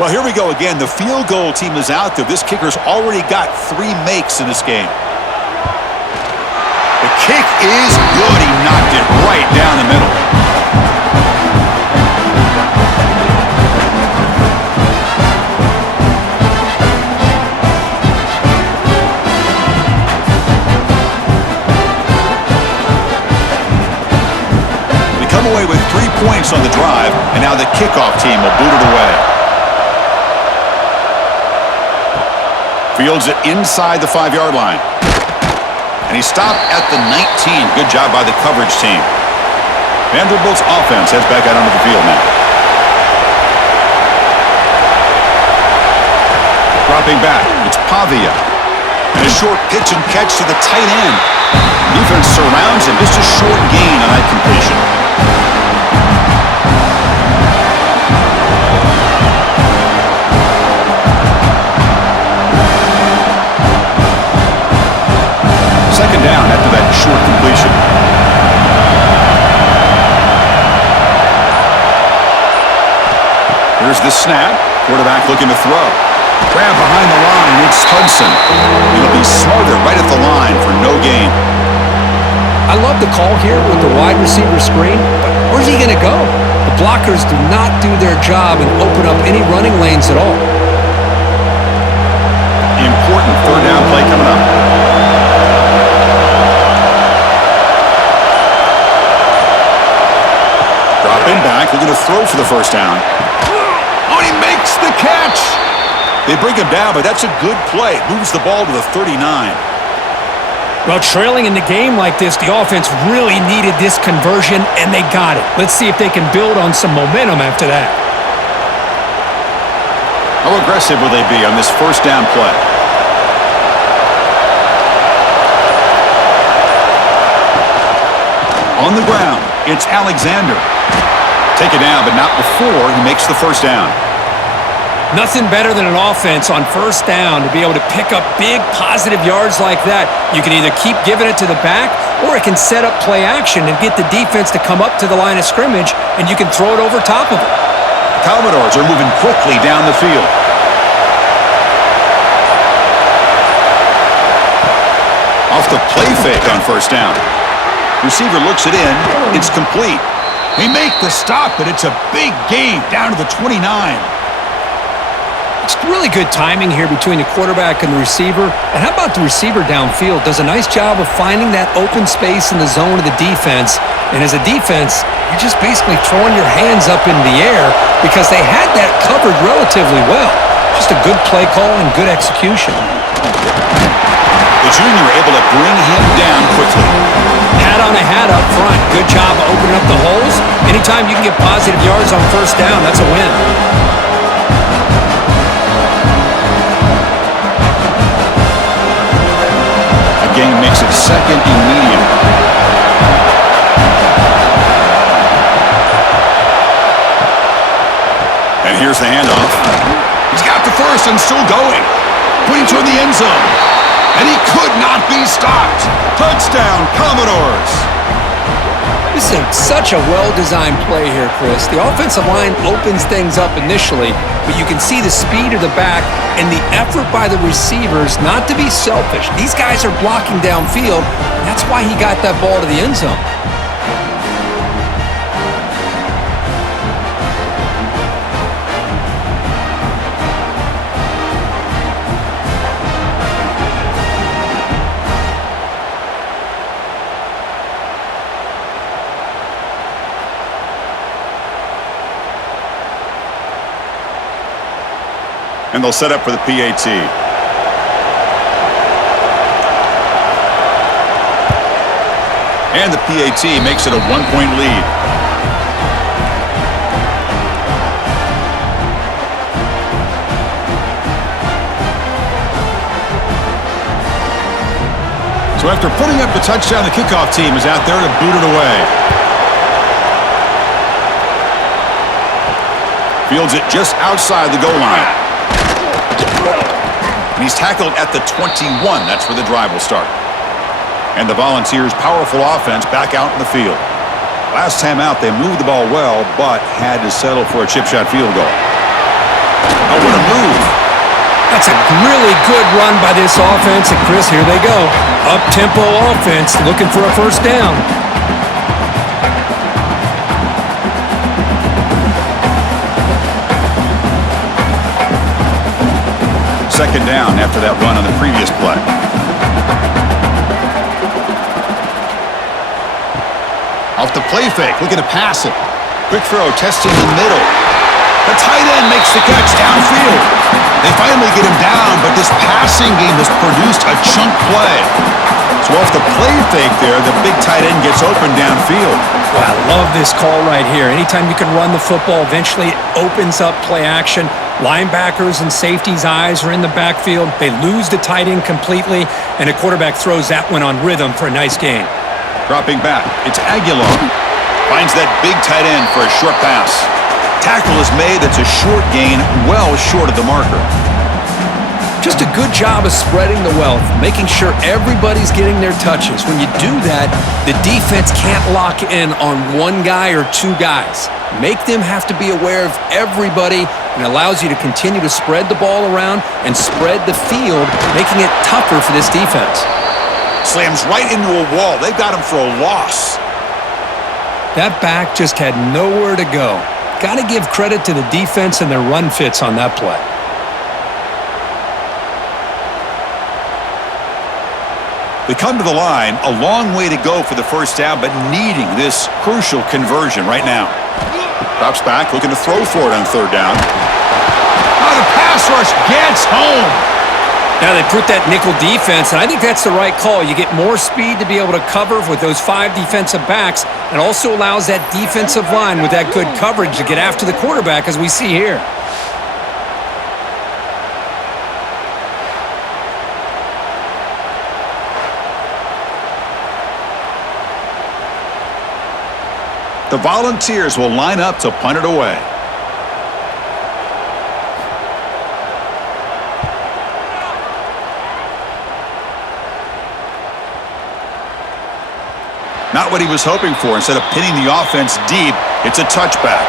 Well, here we go again. The field goal team is out there. This kicker's already got 3 makes in this game. The kick is good. He knocked it right down the middle. We come away with 3 points on the drive, and now the kickoff team will boot it away. Fields it inside the 5-yard line. And he stopped at the 19. Good job by the coverage team. Vanderbilt's offense heads back out onto the field now. Dropping back, it's Pavia. And a short pitch and catch to the tight end. Defense surrounds him, just a short gain on that completion. Second down after that short completion. Here's the snap. Quarterback looking to throw. Grab behind the line. It's Hudson. He'll be smothered right at the line for no gain. I love the call here with the wide receiver screen, but where's he going to go? The blockers do not do their job and open up any running lanes at all. Important 3rd down play coming up. Dropping back, looking to throw for the 1st down. Oh, he makes the catch! They bring him down, but that's a good play. Moves the ball to the 39. Well, trailing in the game like this, the offense really needed this conversion, and they got it. Let's see if they can build on some momentum after that. How aggressive will they be on this 1st down play? On the ground, it's Alexander. Taken down, but not before he makes the 1st down. Nothing better than an offense on 1st down to be able to pick up big positive yards like that. You can either keep giving it to the back, or it can set up play action and get the defense to come up to the line of scrimmage, and you can throw it over top of it. The Commodores are moving quickly down the field. Off the play fake on 1st down. Receiver looks it in. It's complete. They make the stop, but it's a big gain down to the 29. It's really good timing here between the quarterback and the receiver. And how about the receiver downfield? Does a nice job of finding that open space in the zone of the defense. And as a defense, you're just basically throwing your hands up in the air because they had that covered relatively well. Just a good play call and good execution. The junior able to bring him down quickly. Hat on a hat up front. Good job of opening up the holes. Anytime you can get positive yards on 1st down, that's a win. The game makes it 2nd and medium. And here's the handoff. He's got the 1st and still going. Putting toward the end zone. And he could not be stopped. Touchdown, Commodores. This is such a well-designed play here, Chris. The offensive line opens things up initially, but you can see the speed of the back and the effort by the receivers not to be selfish. These guys are blocking downfield. That's why he got that ball to the end zone. And they'll set up for the PAT. And the PAT makes it a 1-point lead. So after putting up the touchdown, the kickoff team is out there to boot it away. Fields it just outside the goal line. And he's tackled at the 21. That's where the drive will start. And the Volunteers' powerful offense back out in the field. Last time out, they moved the ball well, but had to settle for a chip shot field goal. Oh, what a move. That's a really good run by this offense. And, Chris, here they go. Up-tempo offense looking for a first down. Second down after that run on the previous play. Off the play fake, looking to pass it. Quick throw, testing the middle. The tight end makes the catch downfield. They finally get him down, but this passing game has produced a chunk play. So off the play fake there, the big tight end gets open downfield. Well, I love this call right here. Anytime you can run the football, eventually it opens up play action. Linebackers and safeties' eyes are in the backfield. They lose the tight end completely, and a quarterback throws that one on rhythm for a nice gain. Dropping back, it's Aguilar. Finds that big tight end for a short pass. Tackle is made. That's a short gain, well short of the marker. Just a good job of spreading the wealth, making sure everybody's getting their touches. When you do that, the defense can't lock in on one guy or two guys. Make them have to be aware of everybody, and allows you to continue to spread the ball around and spread the field, making it tougher for this defense. Slams right into a wall. They've got him for a loss. That back just had nowhere to go. Got to give credit to the defense and their run fits on that play. They come to the line, a long way to go for the first down, but needing this crucial conversion right now. Drops back, looking to throw for it on third down. Oh, the pass rush gets home. Now they put that nickel defense, and I think that's the right call. You get more speed to be able to cover with those 5 defensive backs, and also allows that defensive line with that good coverage to get after the quarterback, as we see here. The Volunteers will line up to punt it away. Not what he was hoping for. Instead of pinning the offense deep, it's a touchback.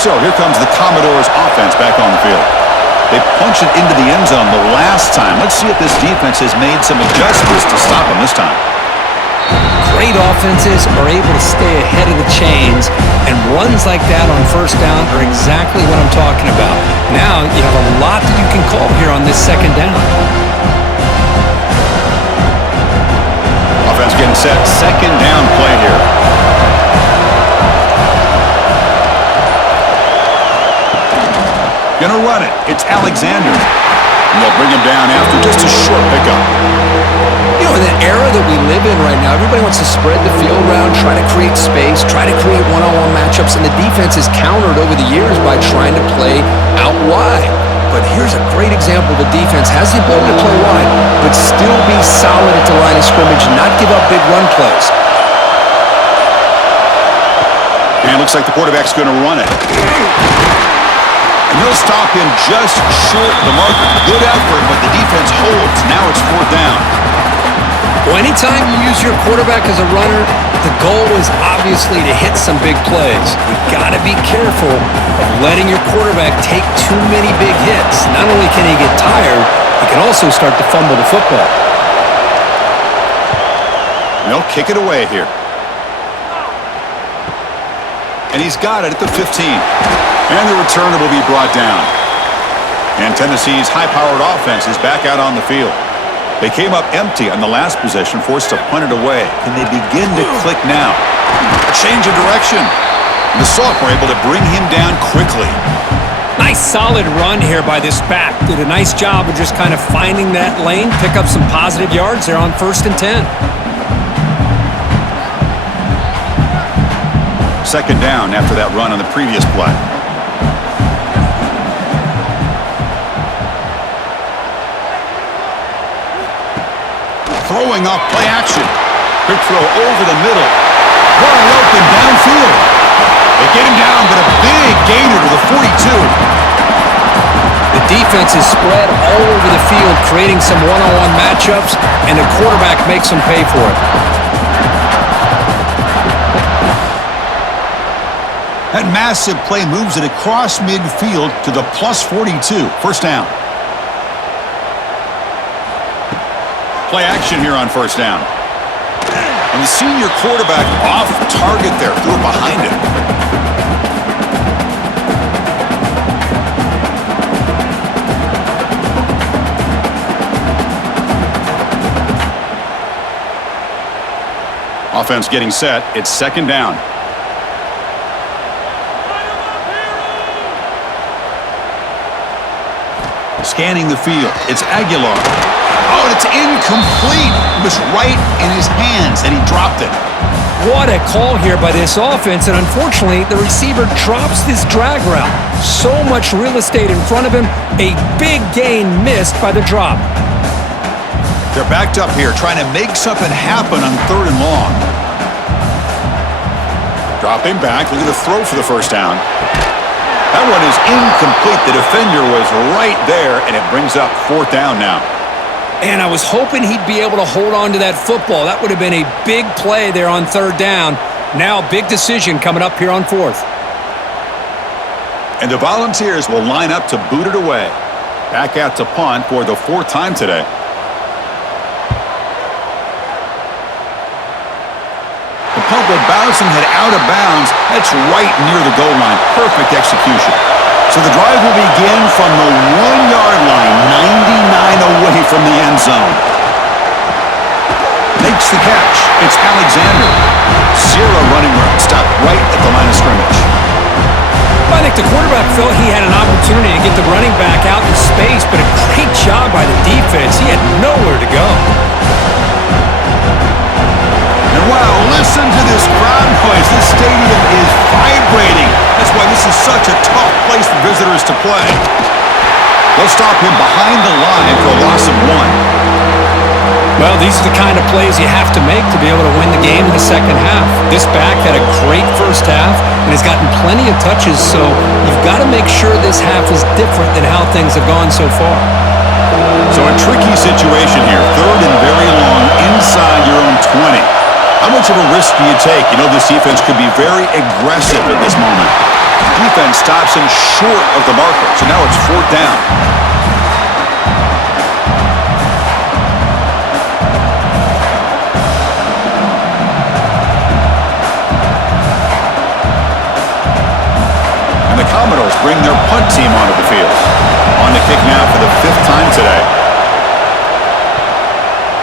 So here comes the Commodores offense back on the field. They punched it into the end zone the last time. Let's see if this defense has made some adjustments to stop them this time. Great offenses are able to stay ahead of the chains, and runs like that on first down are exactly what I'm talking about. Now you have a lot that you can call here on this second down. Offense getting set. Second down play here. Gonna run it. It's Alexander. And they'll bring him down after just a short pickup. You know, in the era that we live in right now, everybody wants to spread the field around, try to create space, try to create one-on-one matchups, and the defense is countered over the years by trying to play out wide. But here's a great example. The defense has the ability to play wide, but still be solid at the line of scrimmage and not give up big run plays. And it looks like the quarterback's going to run it. And he'll stop him just short of the marker. Good effort, but the defense holds. Now it's fourth down. Well, anytime you use your quarterback as a runner, the goal is obviously to hit some big plays. You've got to be careful of letting your quarterback take too many big hits. Not only can he get tired, he can also start to fumble the football. They'll kick it away here. And he's got it at the 15. And the returner will be brought down. And Tennessee's high-powered offense is back out on the field. They came up empty on the last possession, forced to punt it away. Can they begin to click now? A change of direction. The sophomore able to bring him down quickly. Nice solid run here by this back. Did a nice job of just kind of finding that lane, pick up some positive yards there on 1st and 10. Second down after that run on the previous play. Throwing off play action. Quick throw over the middle. Wide open downfield. They get him down, but a big gainer to the 42. The defense is spread all over the field, creating some one-on-one matchups, and the quarterback makes them pay for it. That massive play moves it across midfield to the plus 42. First down. Play action here on 1st down. And the senior quarterback off target there, threw it behind him. Offense getting set. It's 2nd down. Scanning the field. It's Aguilar. Oh, and it's incomplete. It was right in his hands, and he dropped it. What a call here by this offense, and unfortunately, the receiver drops this drag route. So much real estate in front of him. A big gain missed by the drop. They're backed up here, trying to make something happen on 3rd and long. Dropping back, looking to throw for the 1st down. That one is incomplete. The defender was right there, and it brings up 4th down now. And I was hoping he'd be able to hold on to that football. That would have been a big play there on 3rd down. Now a big decision coming up here on 4th. And the Volunteers will line up to boot it away. Back out to punt for the 4th time today. The punt will bounce and head out of bounds. That's right near the goal line. Perfect execution. So the drive will begin from the 1-yard line, 99 away from the end zone. Makes the catch. It's Alexander. 0 running room. Stop right at the line of scrimmage. I think the quarterback felt he had an opportunity to get the running back out in space, but a great job by the defense. He had nowhere to go. And wow, listen to this crowd noise. This stadium is vibrating. That's why this is such a tough place for visitors to play. They'll stop him behind the line for a loss of 1. Well, these are the kind of plays you have to make to be able to win the game in the second half. This back had a great first half and has gotten plenty of touches, so you've got to make sure this half is different than how things have gone so far. So a tricky situation here. 3rd and very long inside your own 20. How much of a risk do you take? You know this defense could be very aggressive at this moment. Defense stops him short of the marker, so now it's 4th down. And the Commodores bring their punt team onto the field. On to kicking out for the 5th time today.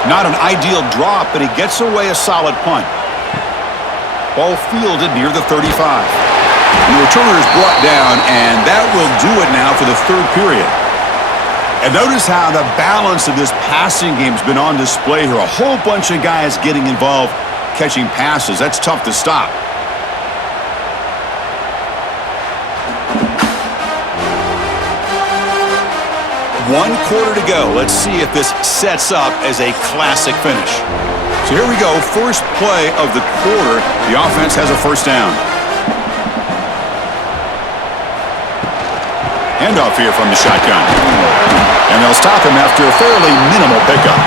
Not an ideal drop, but he gets away a solid punt. Ball fielded near the 35. And the returner is brought down, and that will do it now for the 3rd period. And notice how the balance of this passing game has been on display here. A whole bunch of guys getting involved, catching passes. That's tough to stop. One quarter to go. Let's see if this sets up as a classic finish. So here we go. First play of the quarter. The offense has a 1st down. Handoff here from the shotgun. And they'll stop him after a fairly minimal pickup.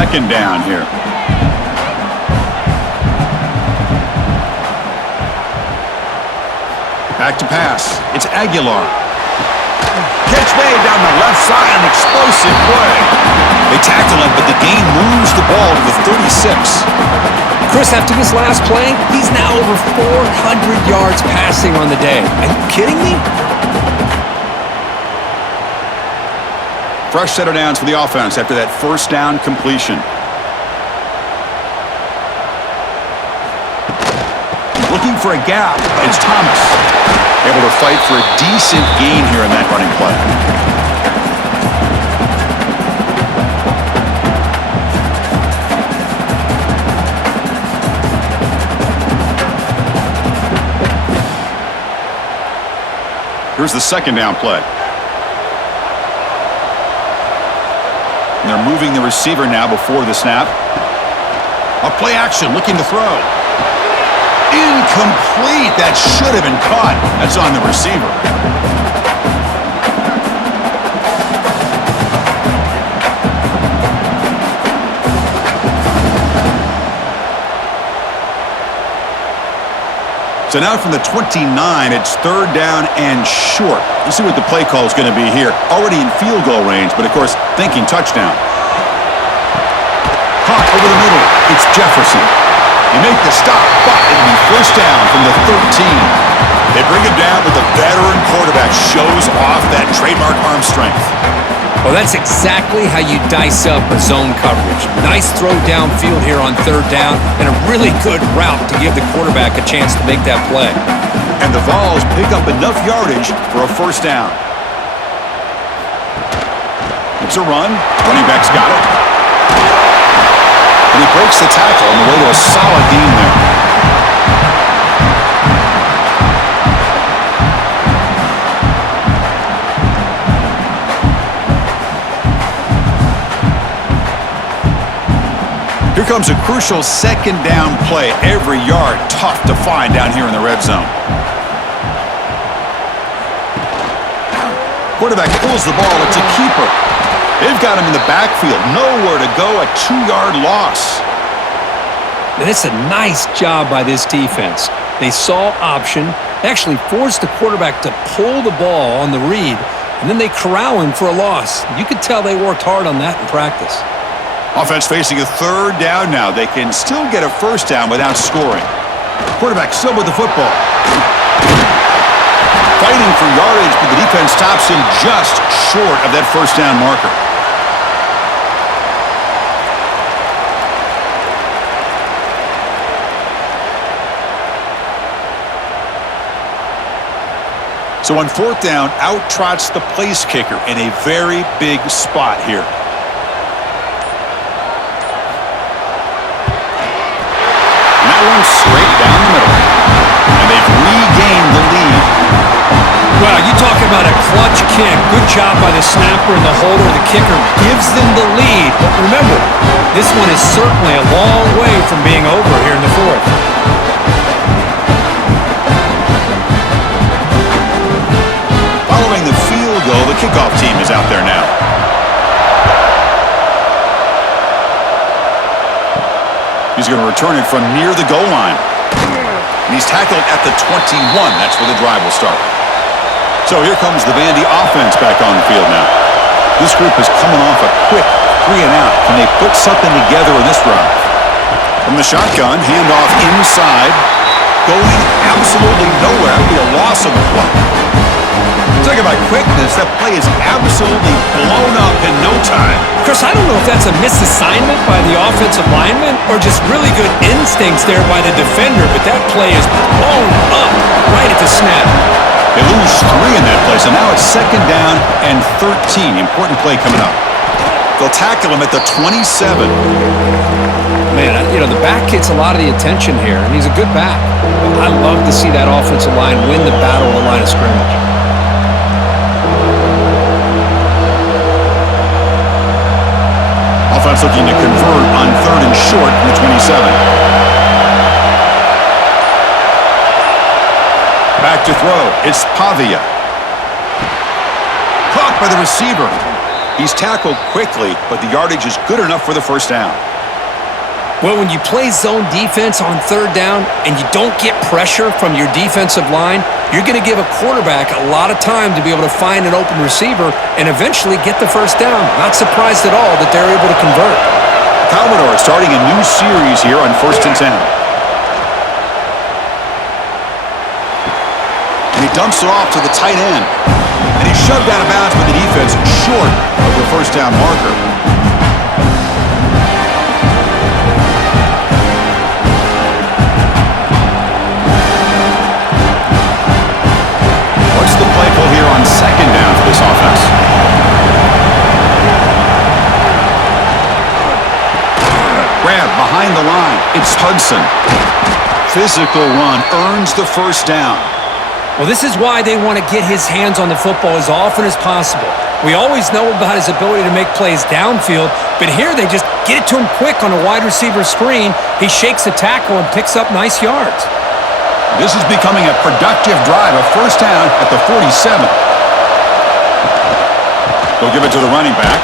second down here. Back to pass. It's Aguilar. Catch made down the left side, an explosive play. They tackle him, but the gain moves the ball to the 36. Chris, after this last play, he's now over 400 yards passing on the day. Are you kidding me? Fresh set of downs for the offense after that first down completion. Looking for a gap. It's Thomas. Able to fight for a decent gain here in that running play. Here's the second down play. And they're moving the receiver now before the snap. A play action, looking to throw. Incomplete. That should have been caught. That's on the receiver. So now from the 29, it's third down and short. Let's see what the play call is going to be here. Already in field goal range, but of course, thinking touchdown. Caught over the middle. It's Jefferson. They make the stop, but it'll be first down from the 13. They bring him down, but the veteran quarterback shows off that trademark arm strength. Well, that's exactly how you dice up a zone coverage. Nice throw downfield here on third down, and a really good route to give the quarterback a chance to make that play. And the Vols pick up enough yardage for a first down. It's a run. Running back's got it. And he breaks the tackle on the way to a solid gain there. Here comes a crucial second down play. Every yard tough to find down here in the red zone. Quarterback pulls the ball. It's a keeper. They've got him in the backfield. Nowhere to go. A 2-yard loss. And it's a nice job by this defense. They saw option, actually forced the quarterback to pull the ball on the read, and then they corral him for a loss. You could tell they worked hard on that in practice. Offense facing a third down now. They can still get a first down without scoring. Quarterback still with the football. Fighting for yardage, but the defense stops him just short of that first down marker. So on fourth down, out trots the place kicker in a very big spot here. And that one straight down the middle. And they've regained the lead. Well, you talk about a clutch kick. Good job by the snapper and the holder. The kicker gives them the lead. But remember, this one is certainly a long way from being over here in the fourth. Following the field goal, the kickoff team is out there now. He's going to return it from near the goal line. And he's tackled at the 21. That's where the drive will start. So here comes the Vandy offense back on the field now. This group is coming off a quick 3-and-out. Can they put something together in this drive? From the shotgun, handoff inside. Going absolutely nowhere. It'll be a loss of the play. Talk about quickness. That play is absolutely blown up in no time. Chris, I don't know if that's a misassignment by the offensive lineman or just really good instincts there by the defender, but that play is blown up right at the snap. They lose 3 in that play, so now it's second down and 13. Important play coming up. They'll tackle him at the 27. Man, you know, the back gets a lot of the attention here, and he's a good back. I love to see that offensive line win the battle on the line of scrimmage. Offense looking to convert on third and short from the 27. Back to throw. It's Pavia. Caught by the receiver. He's tackled quickly, but the yardage is good enough for the first down. Well, when you play zone defense on third down and you don't get pressure from your defensive line, you're going to give a quarterback a lot of time to be able to find an open receiver and eventually get the first down. Not surprised at all that they're able to convert. Commodores starting a new series here on 1st and 10. And he dumps it off to the tight end. And he's shoved out of bounds with the defense short of the first down marker. What's the play call here on 2nd down for this offense? Grab behind the line. It's Hudson. Physical run earns the first down. Well, this is why they want to get his hands on the football as often as possible. We always know about his ability to make plays downfield, but here they just get it to him quick on a wide receiver screen. He shakes a tackle and picks up nice yards. This is becoming a productive drive, a first down at the 47. They'll give it to the running back.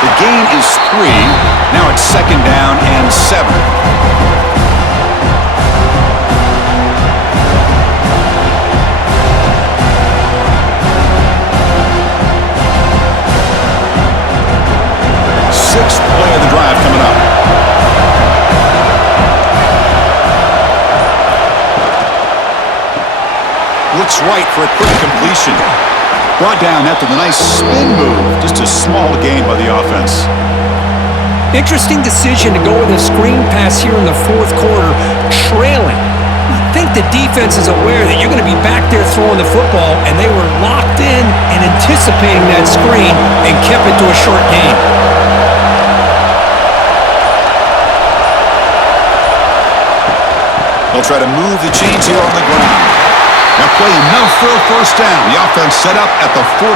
The gain is 3. Now it's 2nd down and 7. Sixth play of the drive coming up. Looks right for a quick completion. Brought down after the nice spin move. Just a small gain by the offense. Interesting decision to go with a screen pass here in the 4th quarter, trailing. I think the defense is aware that you're going to be back there throwing the football, and they were locked in and anticipating that screen and kept it to a short gain. They'll try to move the chains here on the ground. Now play enough for a first down. The offense set up at the 43.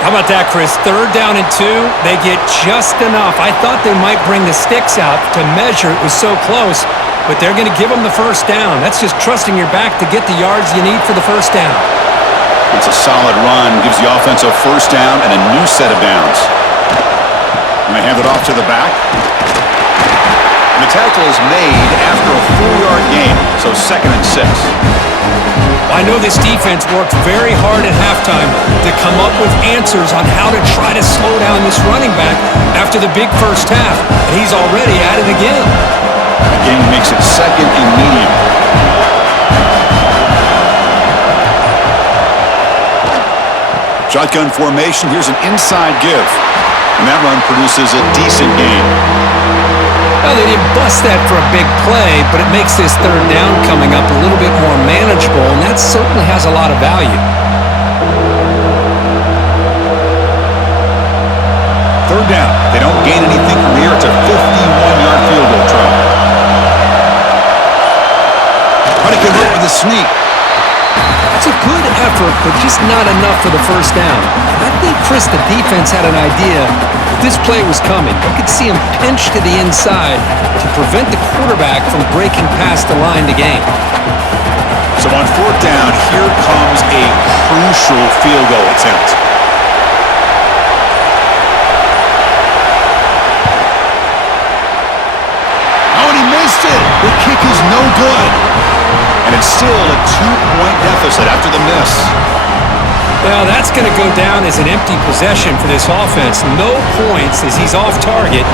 How about that, Chris? 3rd down and 2. They get just enough. I thought they might bring the sticks out to measure. It was so close, but they're going to give them the first down. That's just trusting your back to get the yards you need for the first down. It's a solid run. Gives the offense a first down and a new set of downs. And they hand it off to the back. And the tackle is made after a 4-yard gain, so 2nd and 6. I know this defense worked very hard at halftime to come up with answers on how to try to slow down this running back after the big first half, and he's already at it again. The game makes it 2nd and medium. Shotgun formation. Here's an inside give. And that run produces a decent gain. Well, they didn't bust that for a big play, but it makes this 3rd down coming up a little bit more manageable, and that certainly has a lot of value. 3rd down. They don't gain anything from here. It's a 51-yard field goal try. Try to convert with a sneak. That's a good effort, but just not enough for the first down. I think, Chris, the defense had an idea that this play was coming. You could see him pinch to the inside to prevent the quarterback from breaking past the line to gain. So on 4th down, here comes a crucial field goal attempt. Oh, and he missed it. The kick is no good. And it's still a 2-point deficit after the miss. Well, that's going to go down as an empty possession for this offense. No points as he's off target.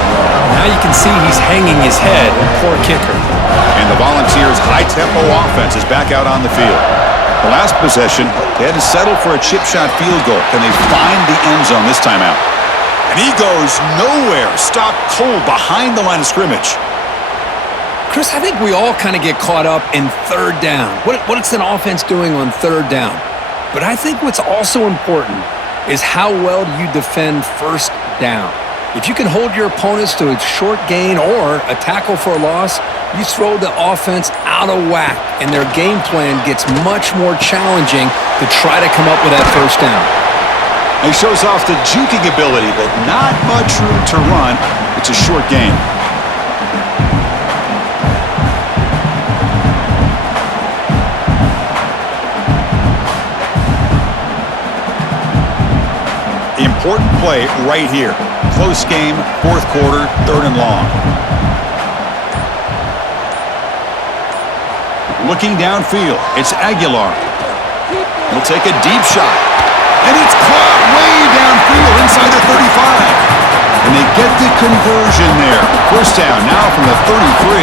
Now you can see he's hanging his head. Poor kicker. And the Volunteers' high-tempo offense is back out on the field. The last possession, they had to settle for a chip shot field goal. Can they find the end zone this time out? And he goes nowhere. Stopped cold behind the line of scrimmage. Chris, I think we all kind of get caught up in 3rd down. What's an offense doing on 3rd down? But I think what's also important is how well do you defend 1st down. If you can hold your opponents to a short gain or a tackle for a loss, you throw the offense out of whack, and their game plan gets much more challenging to try to come up with that first down. He shows off the juking ability, but not much room to run. It's a short gain. important play right here. Close game, fourth quarter, 3rd and long. Looking downfield, it's Aguilar. He'll take a deep shot. And it's caught way downfield inside the 35. And they get the conversion there. First down now from the 33.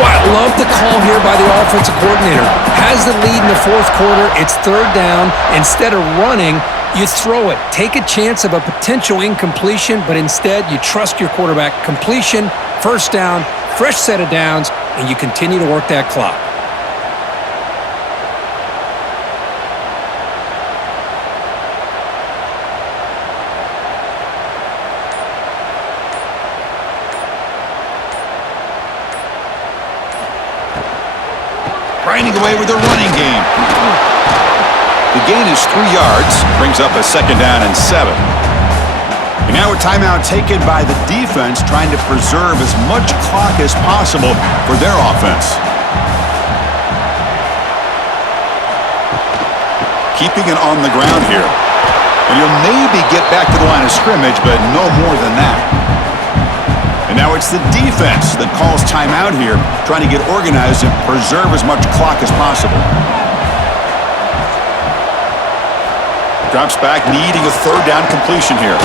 Well, I love the call here by the offensive coordinator. Has the lead in the fourth quarter. It's 3rd down. Instead of running, you throw it. Take a chance of a potential incompletion, but instead you trust your quarterback. Completion, first down, fresh set of downs, and you continue to work that clock. Grinding away with the running game. The gain is 3 yards, brings up a 2nd down and 7. And now a timeout taken by the defense, trying to preserve as much clock as possible for their offense. Keeping it on the ground here. And you'll maybe get back to the line of scrimmage, but no more than that. And now it's the defense that calls timeout here, trying to get organized and preserve as much clock as possible. Drops back, needing a 3rd down completion here.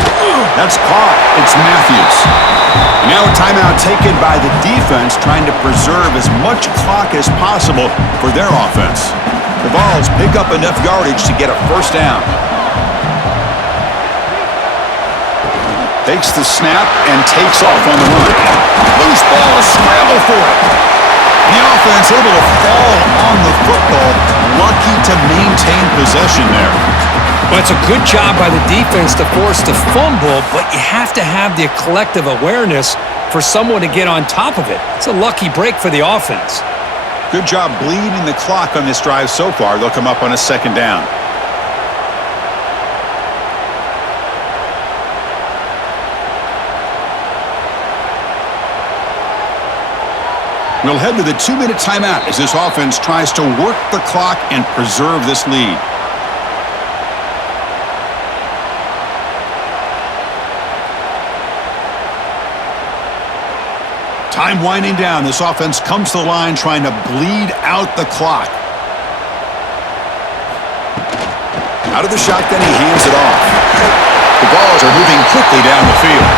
That's caught. It's Matthews. And now a timeout taken by the defense, trying to preserve as much clock as possible for their offense. The Vols pick up enough yardage to get a first down. Takes the snap and takes off on the run. Loose ball, a scramble for it. The offense able to fall on the football. Lucky to maintain possession there. Well, it's a good job by the defense to force the fumble, but you have to have the collective awareness for someone to get on top of it. It's a lucky break for the offense. Good job bleeding the clock on this drive so far. They'll come up on a 2nd down. We'll head to the 2-minute timeout as this offense tries to work the clock and preserve this lead. Time winding down. This offense comes to the line trying to bleed out the clock. Out of the shotgun, he hands it off. The Vols are moving quickly down the field.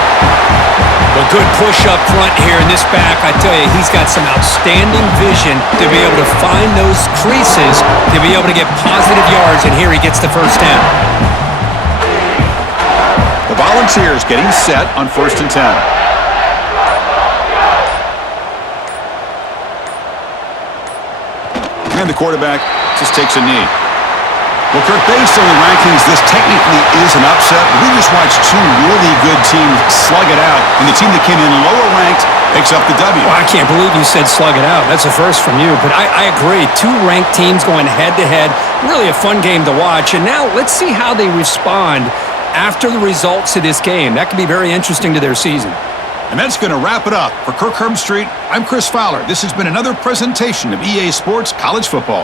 Well, good push up front here in this back. I tell you, he's got some outstanding vision to be able to find those creases, to be able to get positive yards, and here he gets the first down. The Volunteers getting set on 1st and 10. And the quarterback just takes a knee. Well, Kirk, based on the rankings, this technically is an upset. We just watched 2 really good teams slug it out, and the team that came in lower ranked picks up the W. Well, I can't believe you said slug it out. That's a first from you, but I agree. 2 ranked teams going head-to-head. Really a fun game to watch, and now let's see how they respond after the results of this game. That could be very interesting to their season. And that's going to wrap it up. For Kirk Herbstreit, I'm Chris Fowler. This has been another presentation of EA Sports College Football.